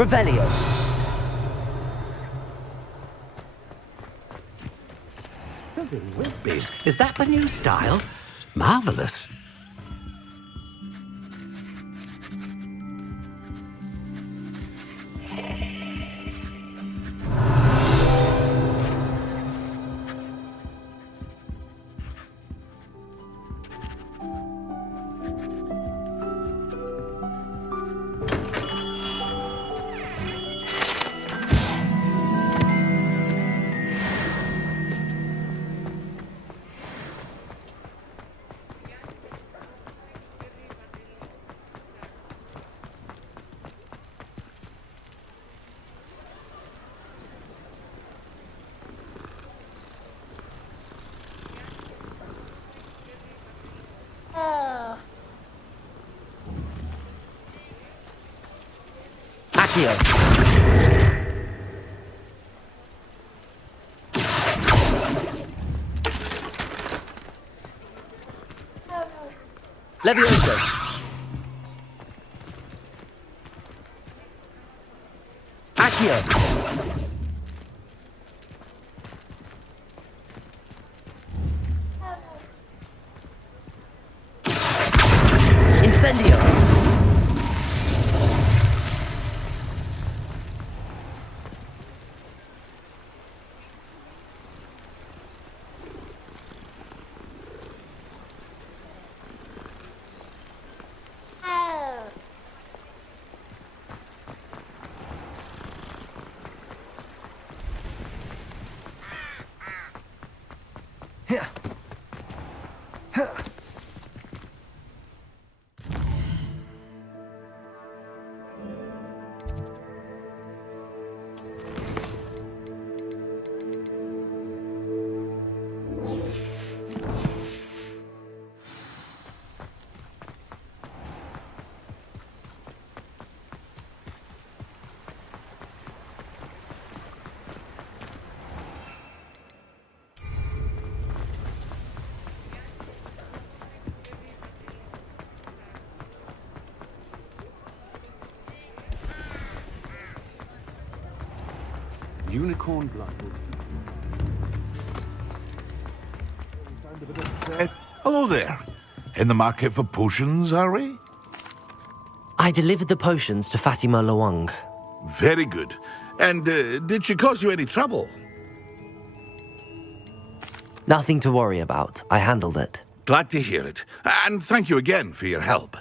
Revelio. Whitbees, is that the new style? Marvellous. Accio. Levioso. Accio. Incendio. Unicorn blood. Hello there. In the market for potions, are we? I delivered the potions to Fatima Lawang. Very good. And did she cause you any trouble? Nothing to worry about. I handled it. Glad to hear it. And thank you again for your help.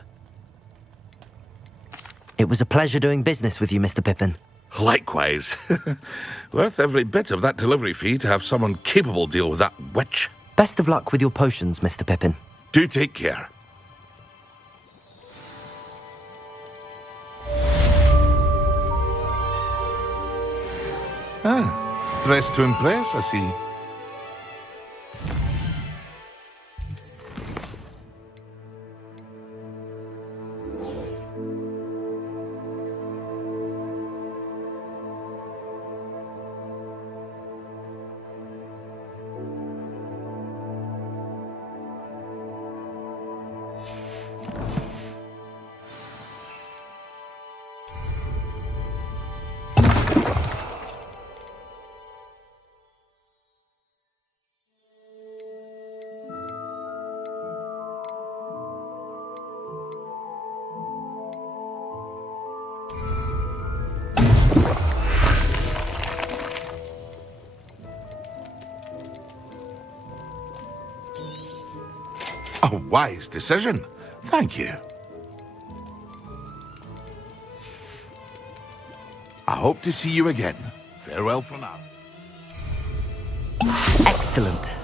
It was a pleasure doing business with you, Mr. Pippin. Likewise. Worth every bit of that delivery fee to have someone capable deal with that witch. Best of luck with your potions, Mr. Pippin. Do take care. Ah, dressed to impress, I see. A wise decision. Thank you. I hope to see you again. Farewell for now. Excellent.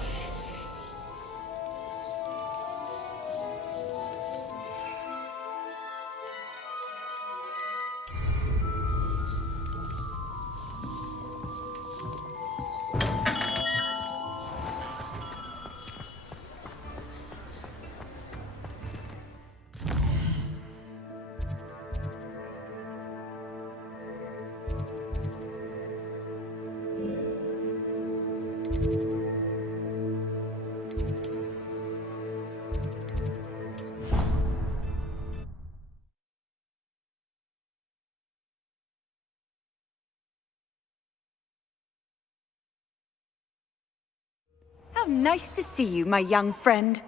How nice to see you, my young friend.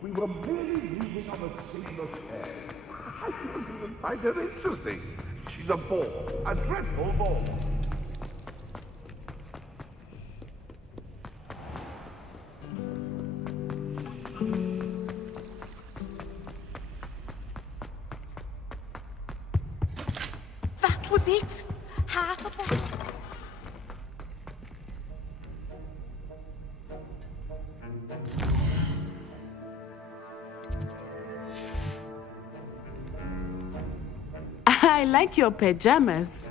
We were merely moving on a single chair. I didn't even find her interesting. She's a bore, a dreadful bore. That was it. Half of it. I like your pajamas.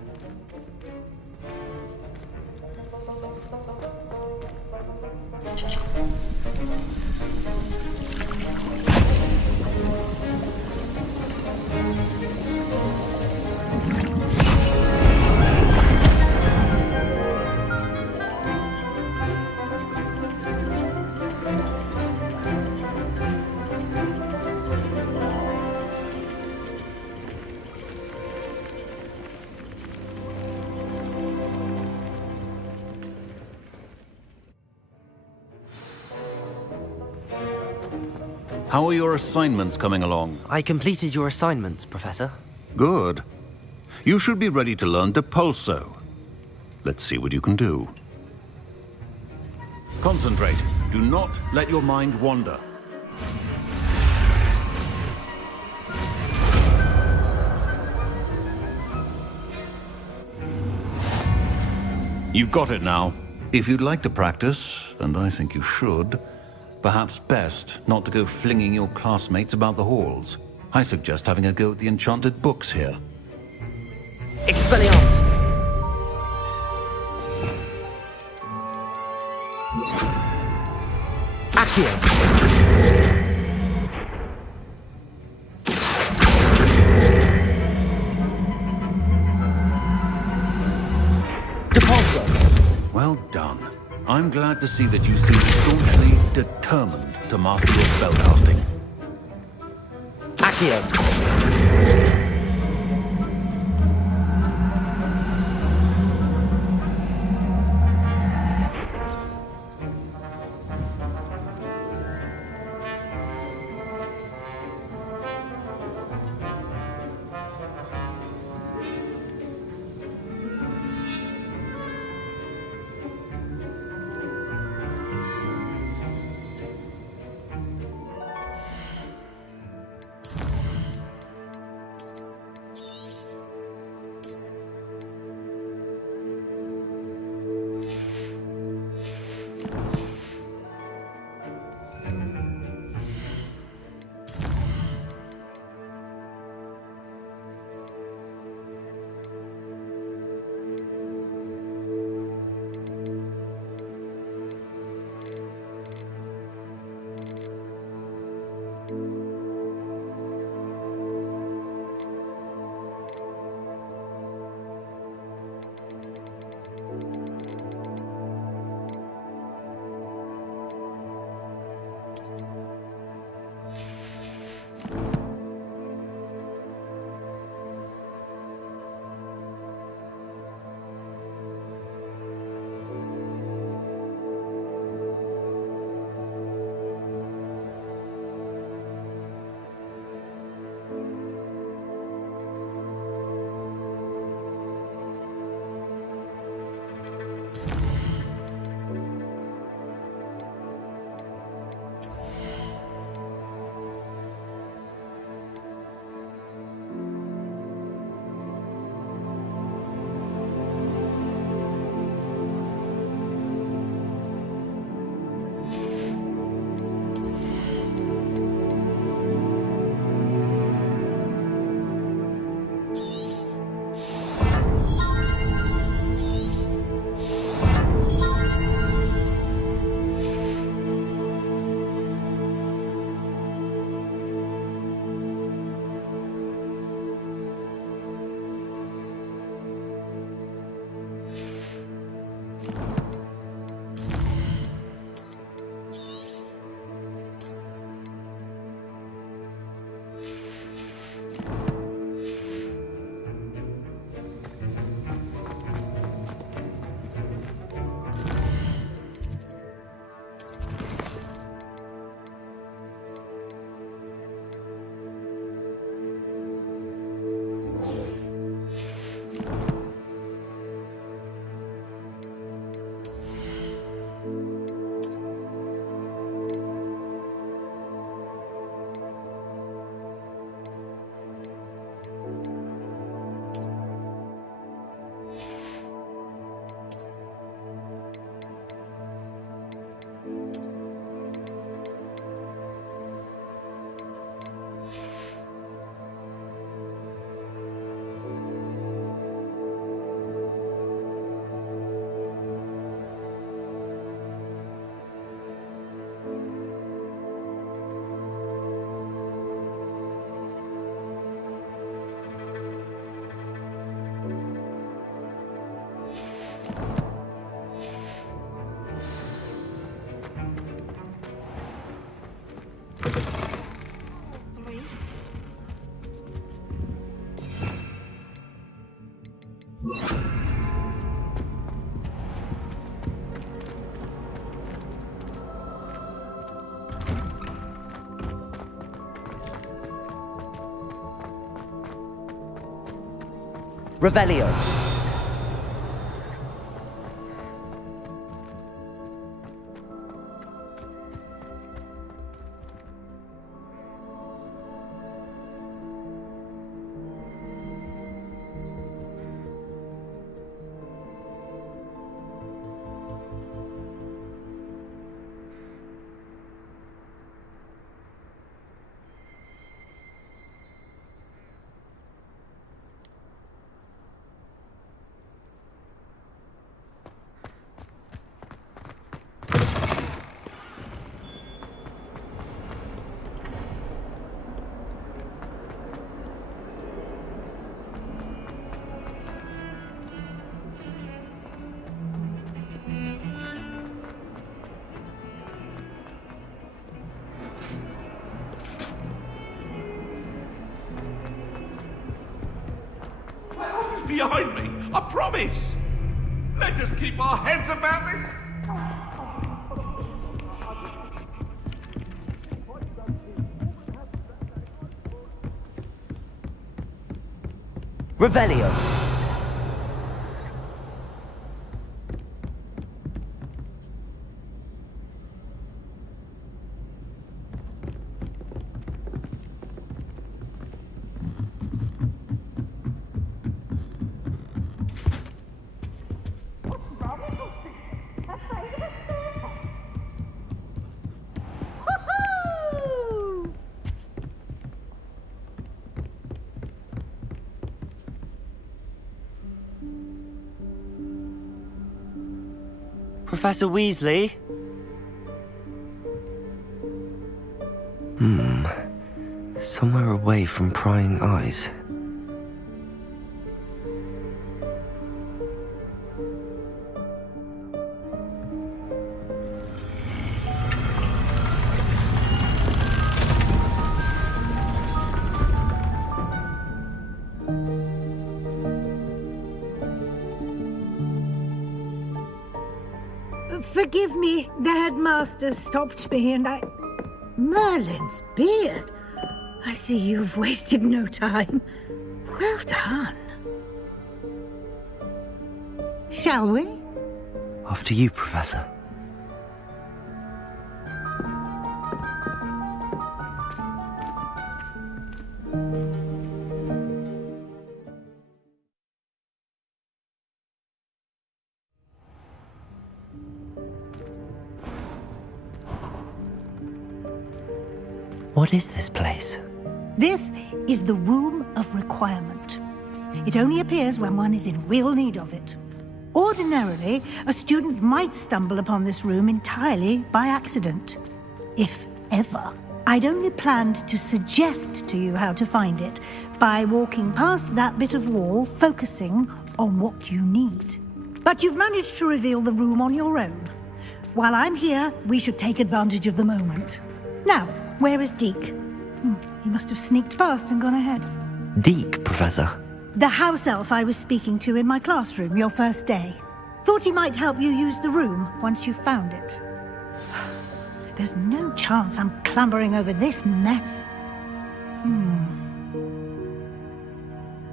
How are your assignments coming along? I completed your assignments, Professor. Good. You should be ready to learn Depulso. Let's see what you can do. Concentrate. Do not let your mind wander. You've got it now. If you'd like to practice, and I think you should, perhaps best not to go flinging your classmates about the halls. I suggest having a go at the enchanted books here. Expelliarmus! Accio! Depulso! Well done. I'm glad to see that you seem staunchly determined to master your spellcasting. Accio! Revelio. Behind me, I promise! Let us keep our heads about this! Revelio. Professor Weasley? Somewhere away from prying eyes. Forgive me, the headmaster stopped me and Merlin's beard. I see you've wasted no time. Well done. Shall we? After you, Professor. What is this place? This is the Room of Requirement. It only appears when one is in real need of it. Ordinarily, a student might stumble upon this room entirely by accident. If ever. I'd only planned to suggest to you how to find it by walking past that bit of wall, focusing on what you need. But you've managed to reveal the room on your own. While I'm here, we should take advantage of the moment. Now, where is Deke? He must have sneaked past and gone ahead. Deke, Professor. The house elf I was speaking to in my classroom your first day. Thought he might help you use the room once you found it. There's no chance I'm clambering over this mess.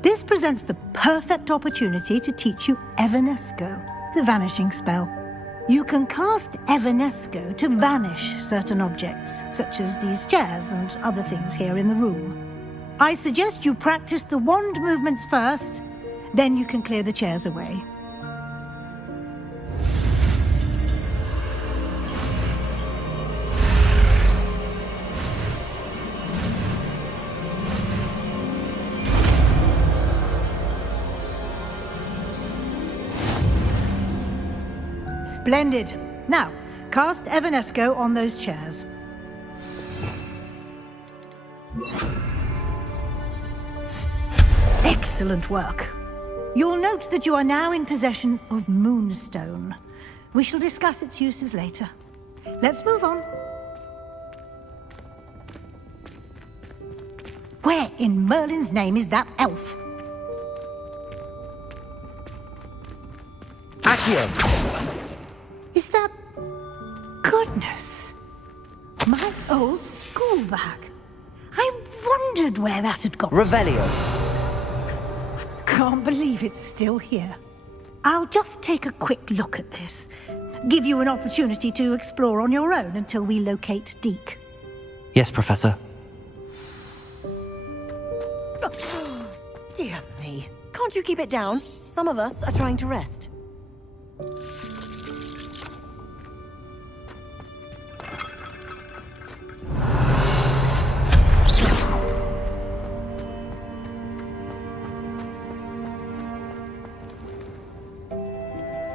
This presents the perfect opportunity to teach you Evanesco, the vanishing spell. You can cast Evanesco to vanish certain objects, such as these chairs and other things here in the room. I suggest you practice the wand movements first, then you can clear the chairs away. Splendid. Now, cast Evanesco on those chairs. Excellent work. You'll note that you are now in possession of Moonstone. We shall discuss its uses later. Let's move on. Where in Merlin's name is that elf? Accio! Is that... Goodness! My old school bag. I wondered where that had gone. Revelio. can't believe it's still here. I'll just take a quick look at this. Give you an opportunity to explore on your own until we locate Deke. Yes, Professor. Dear me. Can't you keep it down? Some of us are trying to rest.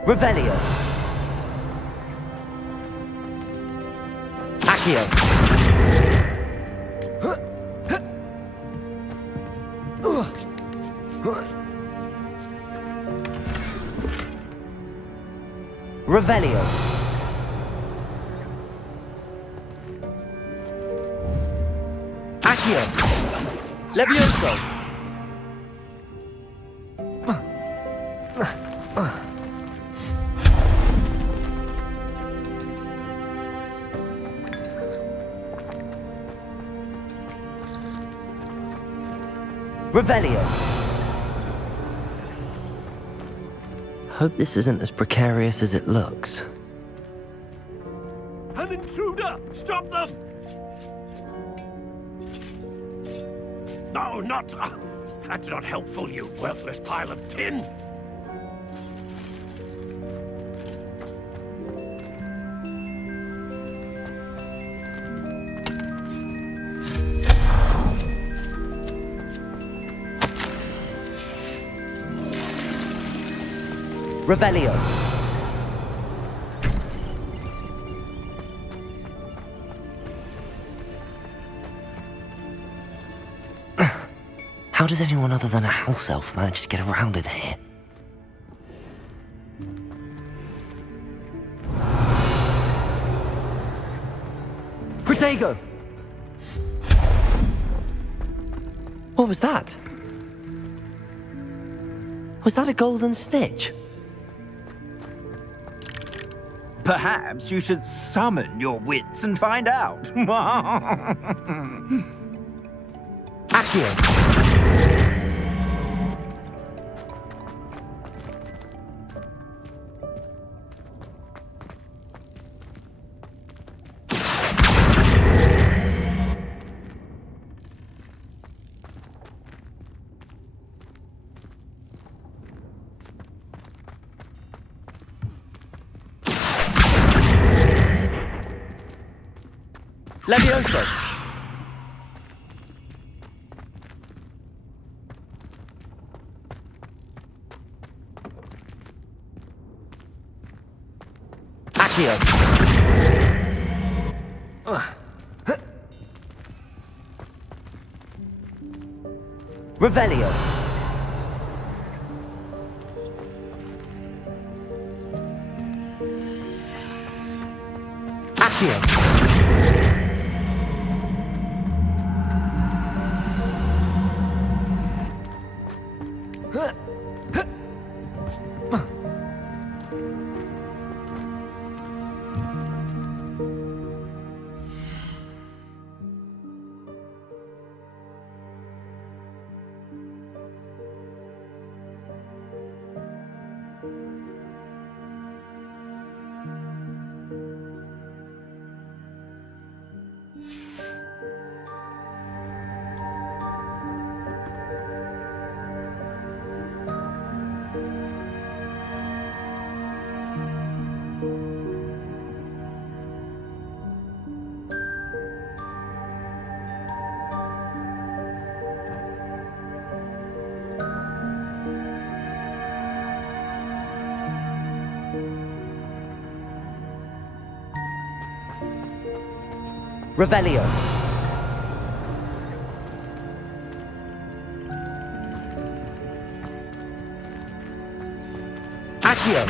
Revelio. Accio. Revelio. Accio. Levioso. Revelio. Hope this isn't as precarious as it looks. An intruder! Stop them! No, not... that's not helpful, you worthless pile of tin! Revelio. How does anyone other than a house elf manage to get around in here? Protego! What was that? Was that a golden snitch? Perhaps you should summon your wits and find out. Accio. Levioso. Accio. Revelio. Accio. Revelio. Accio.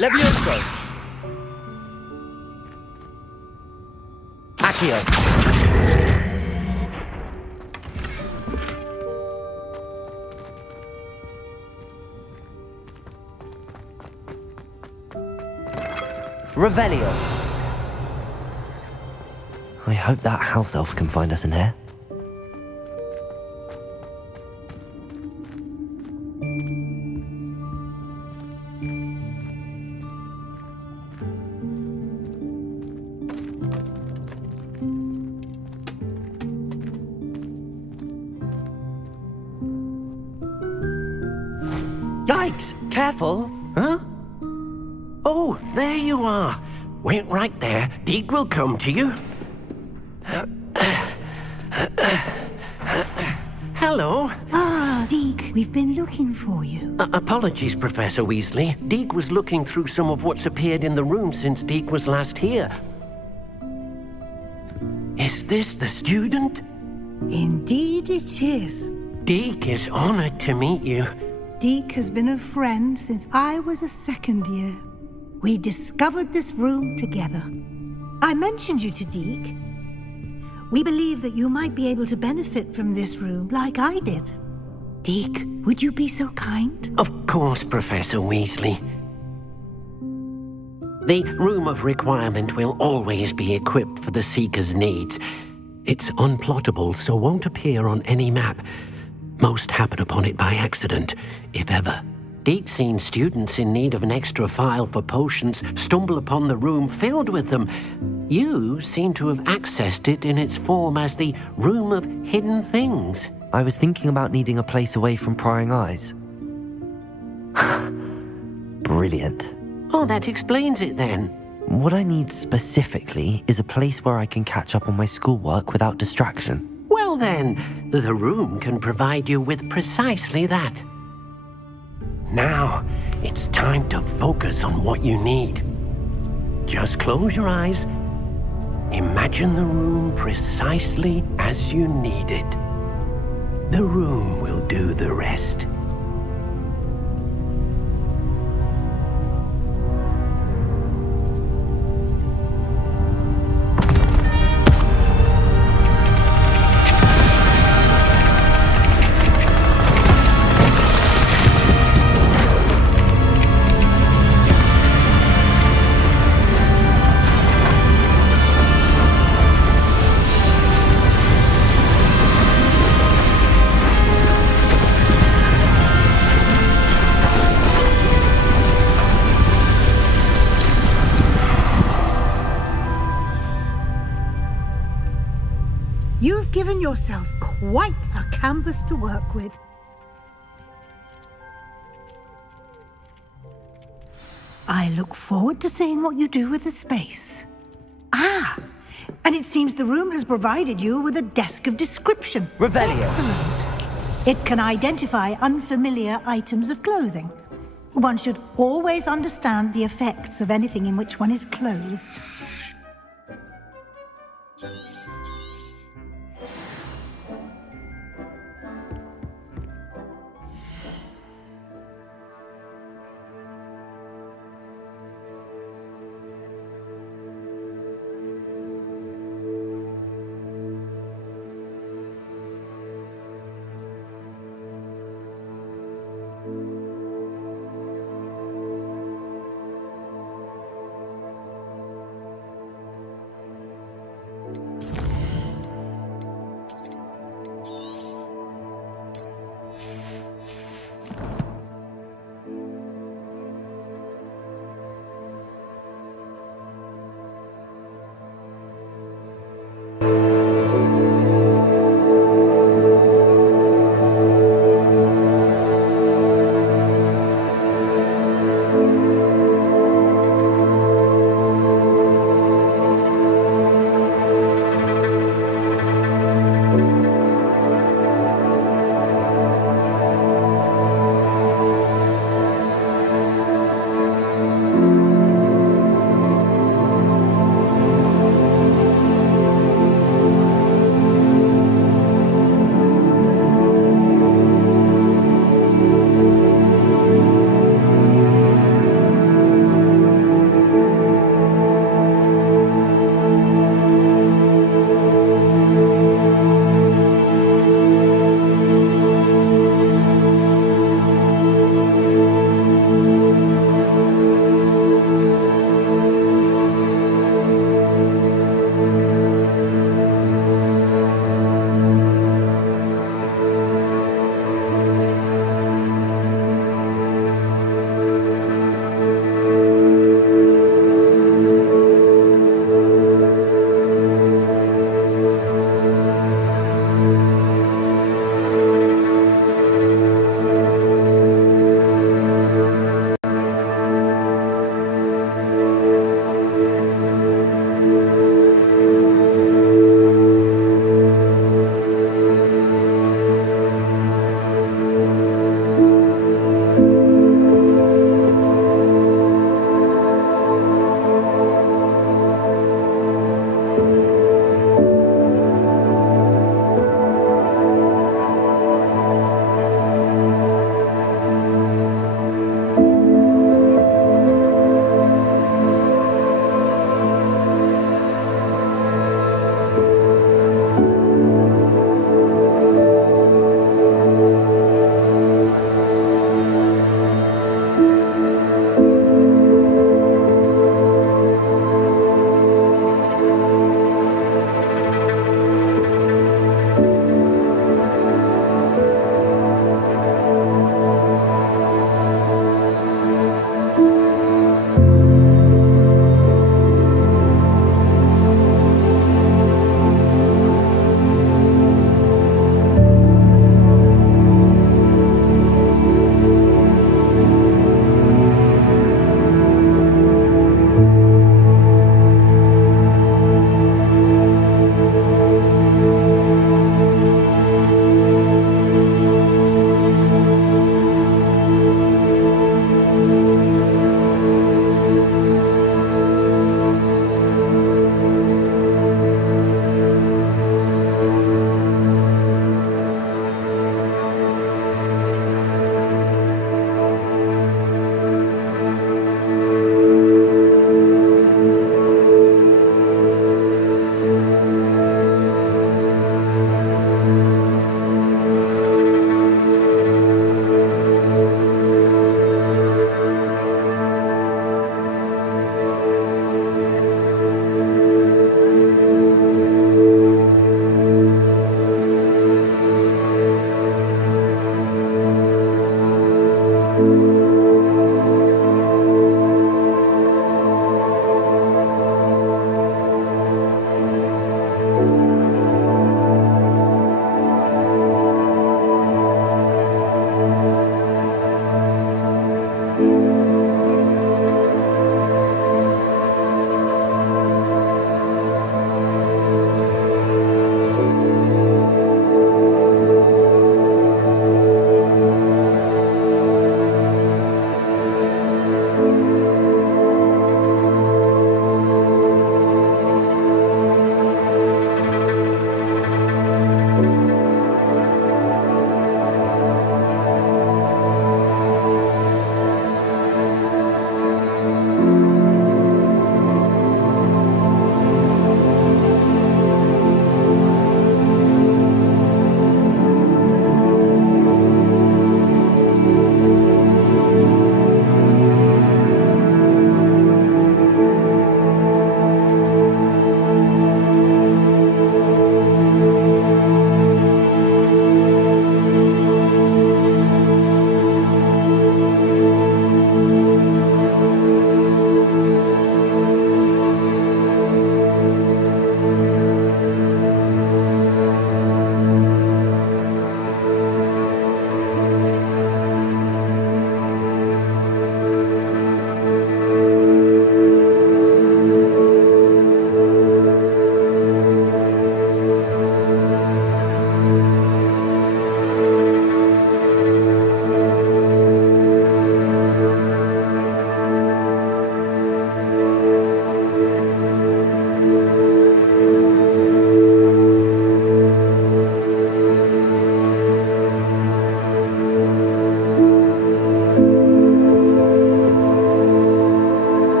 Levioso. Accio. Revelio. I hope that house elf can find us in here. Yikes! Careful! Huh? Oh, there you are. Wait right there. Deke will come to you. Hello. Ah, Deke, we've been looking for you. Apologies, Professor Weasley. Deke was looking through some of what's appeared in the room since Deke was last here. Is this the student? Indeed it is. Deke is honored to meet you. Deke has been a friend since I was a second year. We discovered this room together. I mentioned you to Deke. We believe that you might be able to benefit from this room like I did. Deke, would you be so kind? Of course, Professor Weasley. The Room of Requirement will always be equipped for the Seeker's needs. It's unplottable, so won't appear on any map. Most happen upon it by accident, if ever. Deke's seen students in need of an extra file for potions stumble upon the room filled with them. You seem to have accessed it in its form as the Room of Hidden Things. I was thinking about needing a place away from prying eyes. Brilliant. Oh, that explains it then. What I need specifically is a place where I can catch up on my schoolwork without distraction. Well then, the room can provide you with precisely that. Now, it's time to focus on what you need. Just close your eyes. Imagine the room precisely as you need it. The room will do the rest. You've given yourself quite a canvas to work with. I look forward to seeing what you do with the space. Ah, and it seems the room has provided you with a desk of description. Revelio. Excellent. It can identify unfamiliar items of clothing. One should always understand the effects of anything in which one is clothed.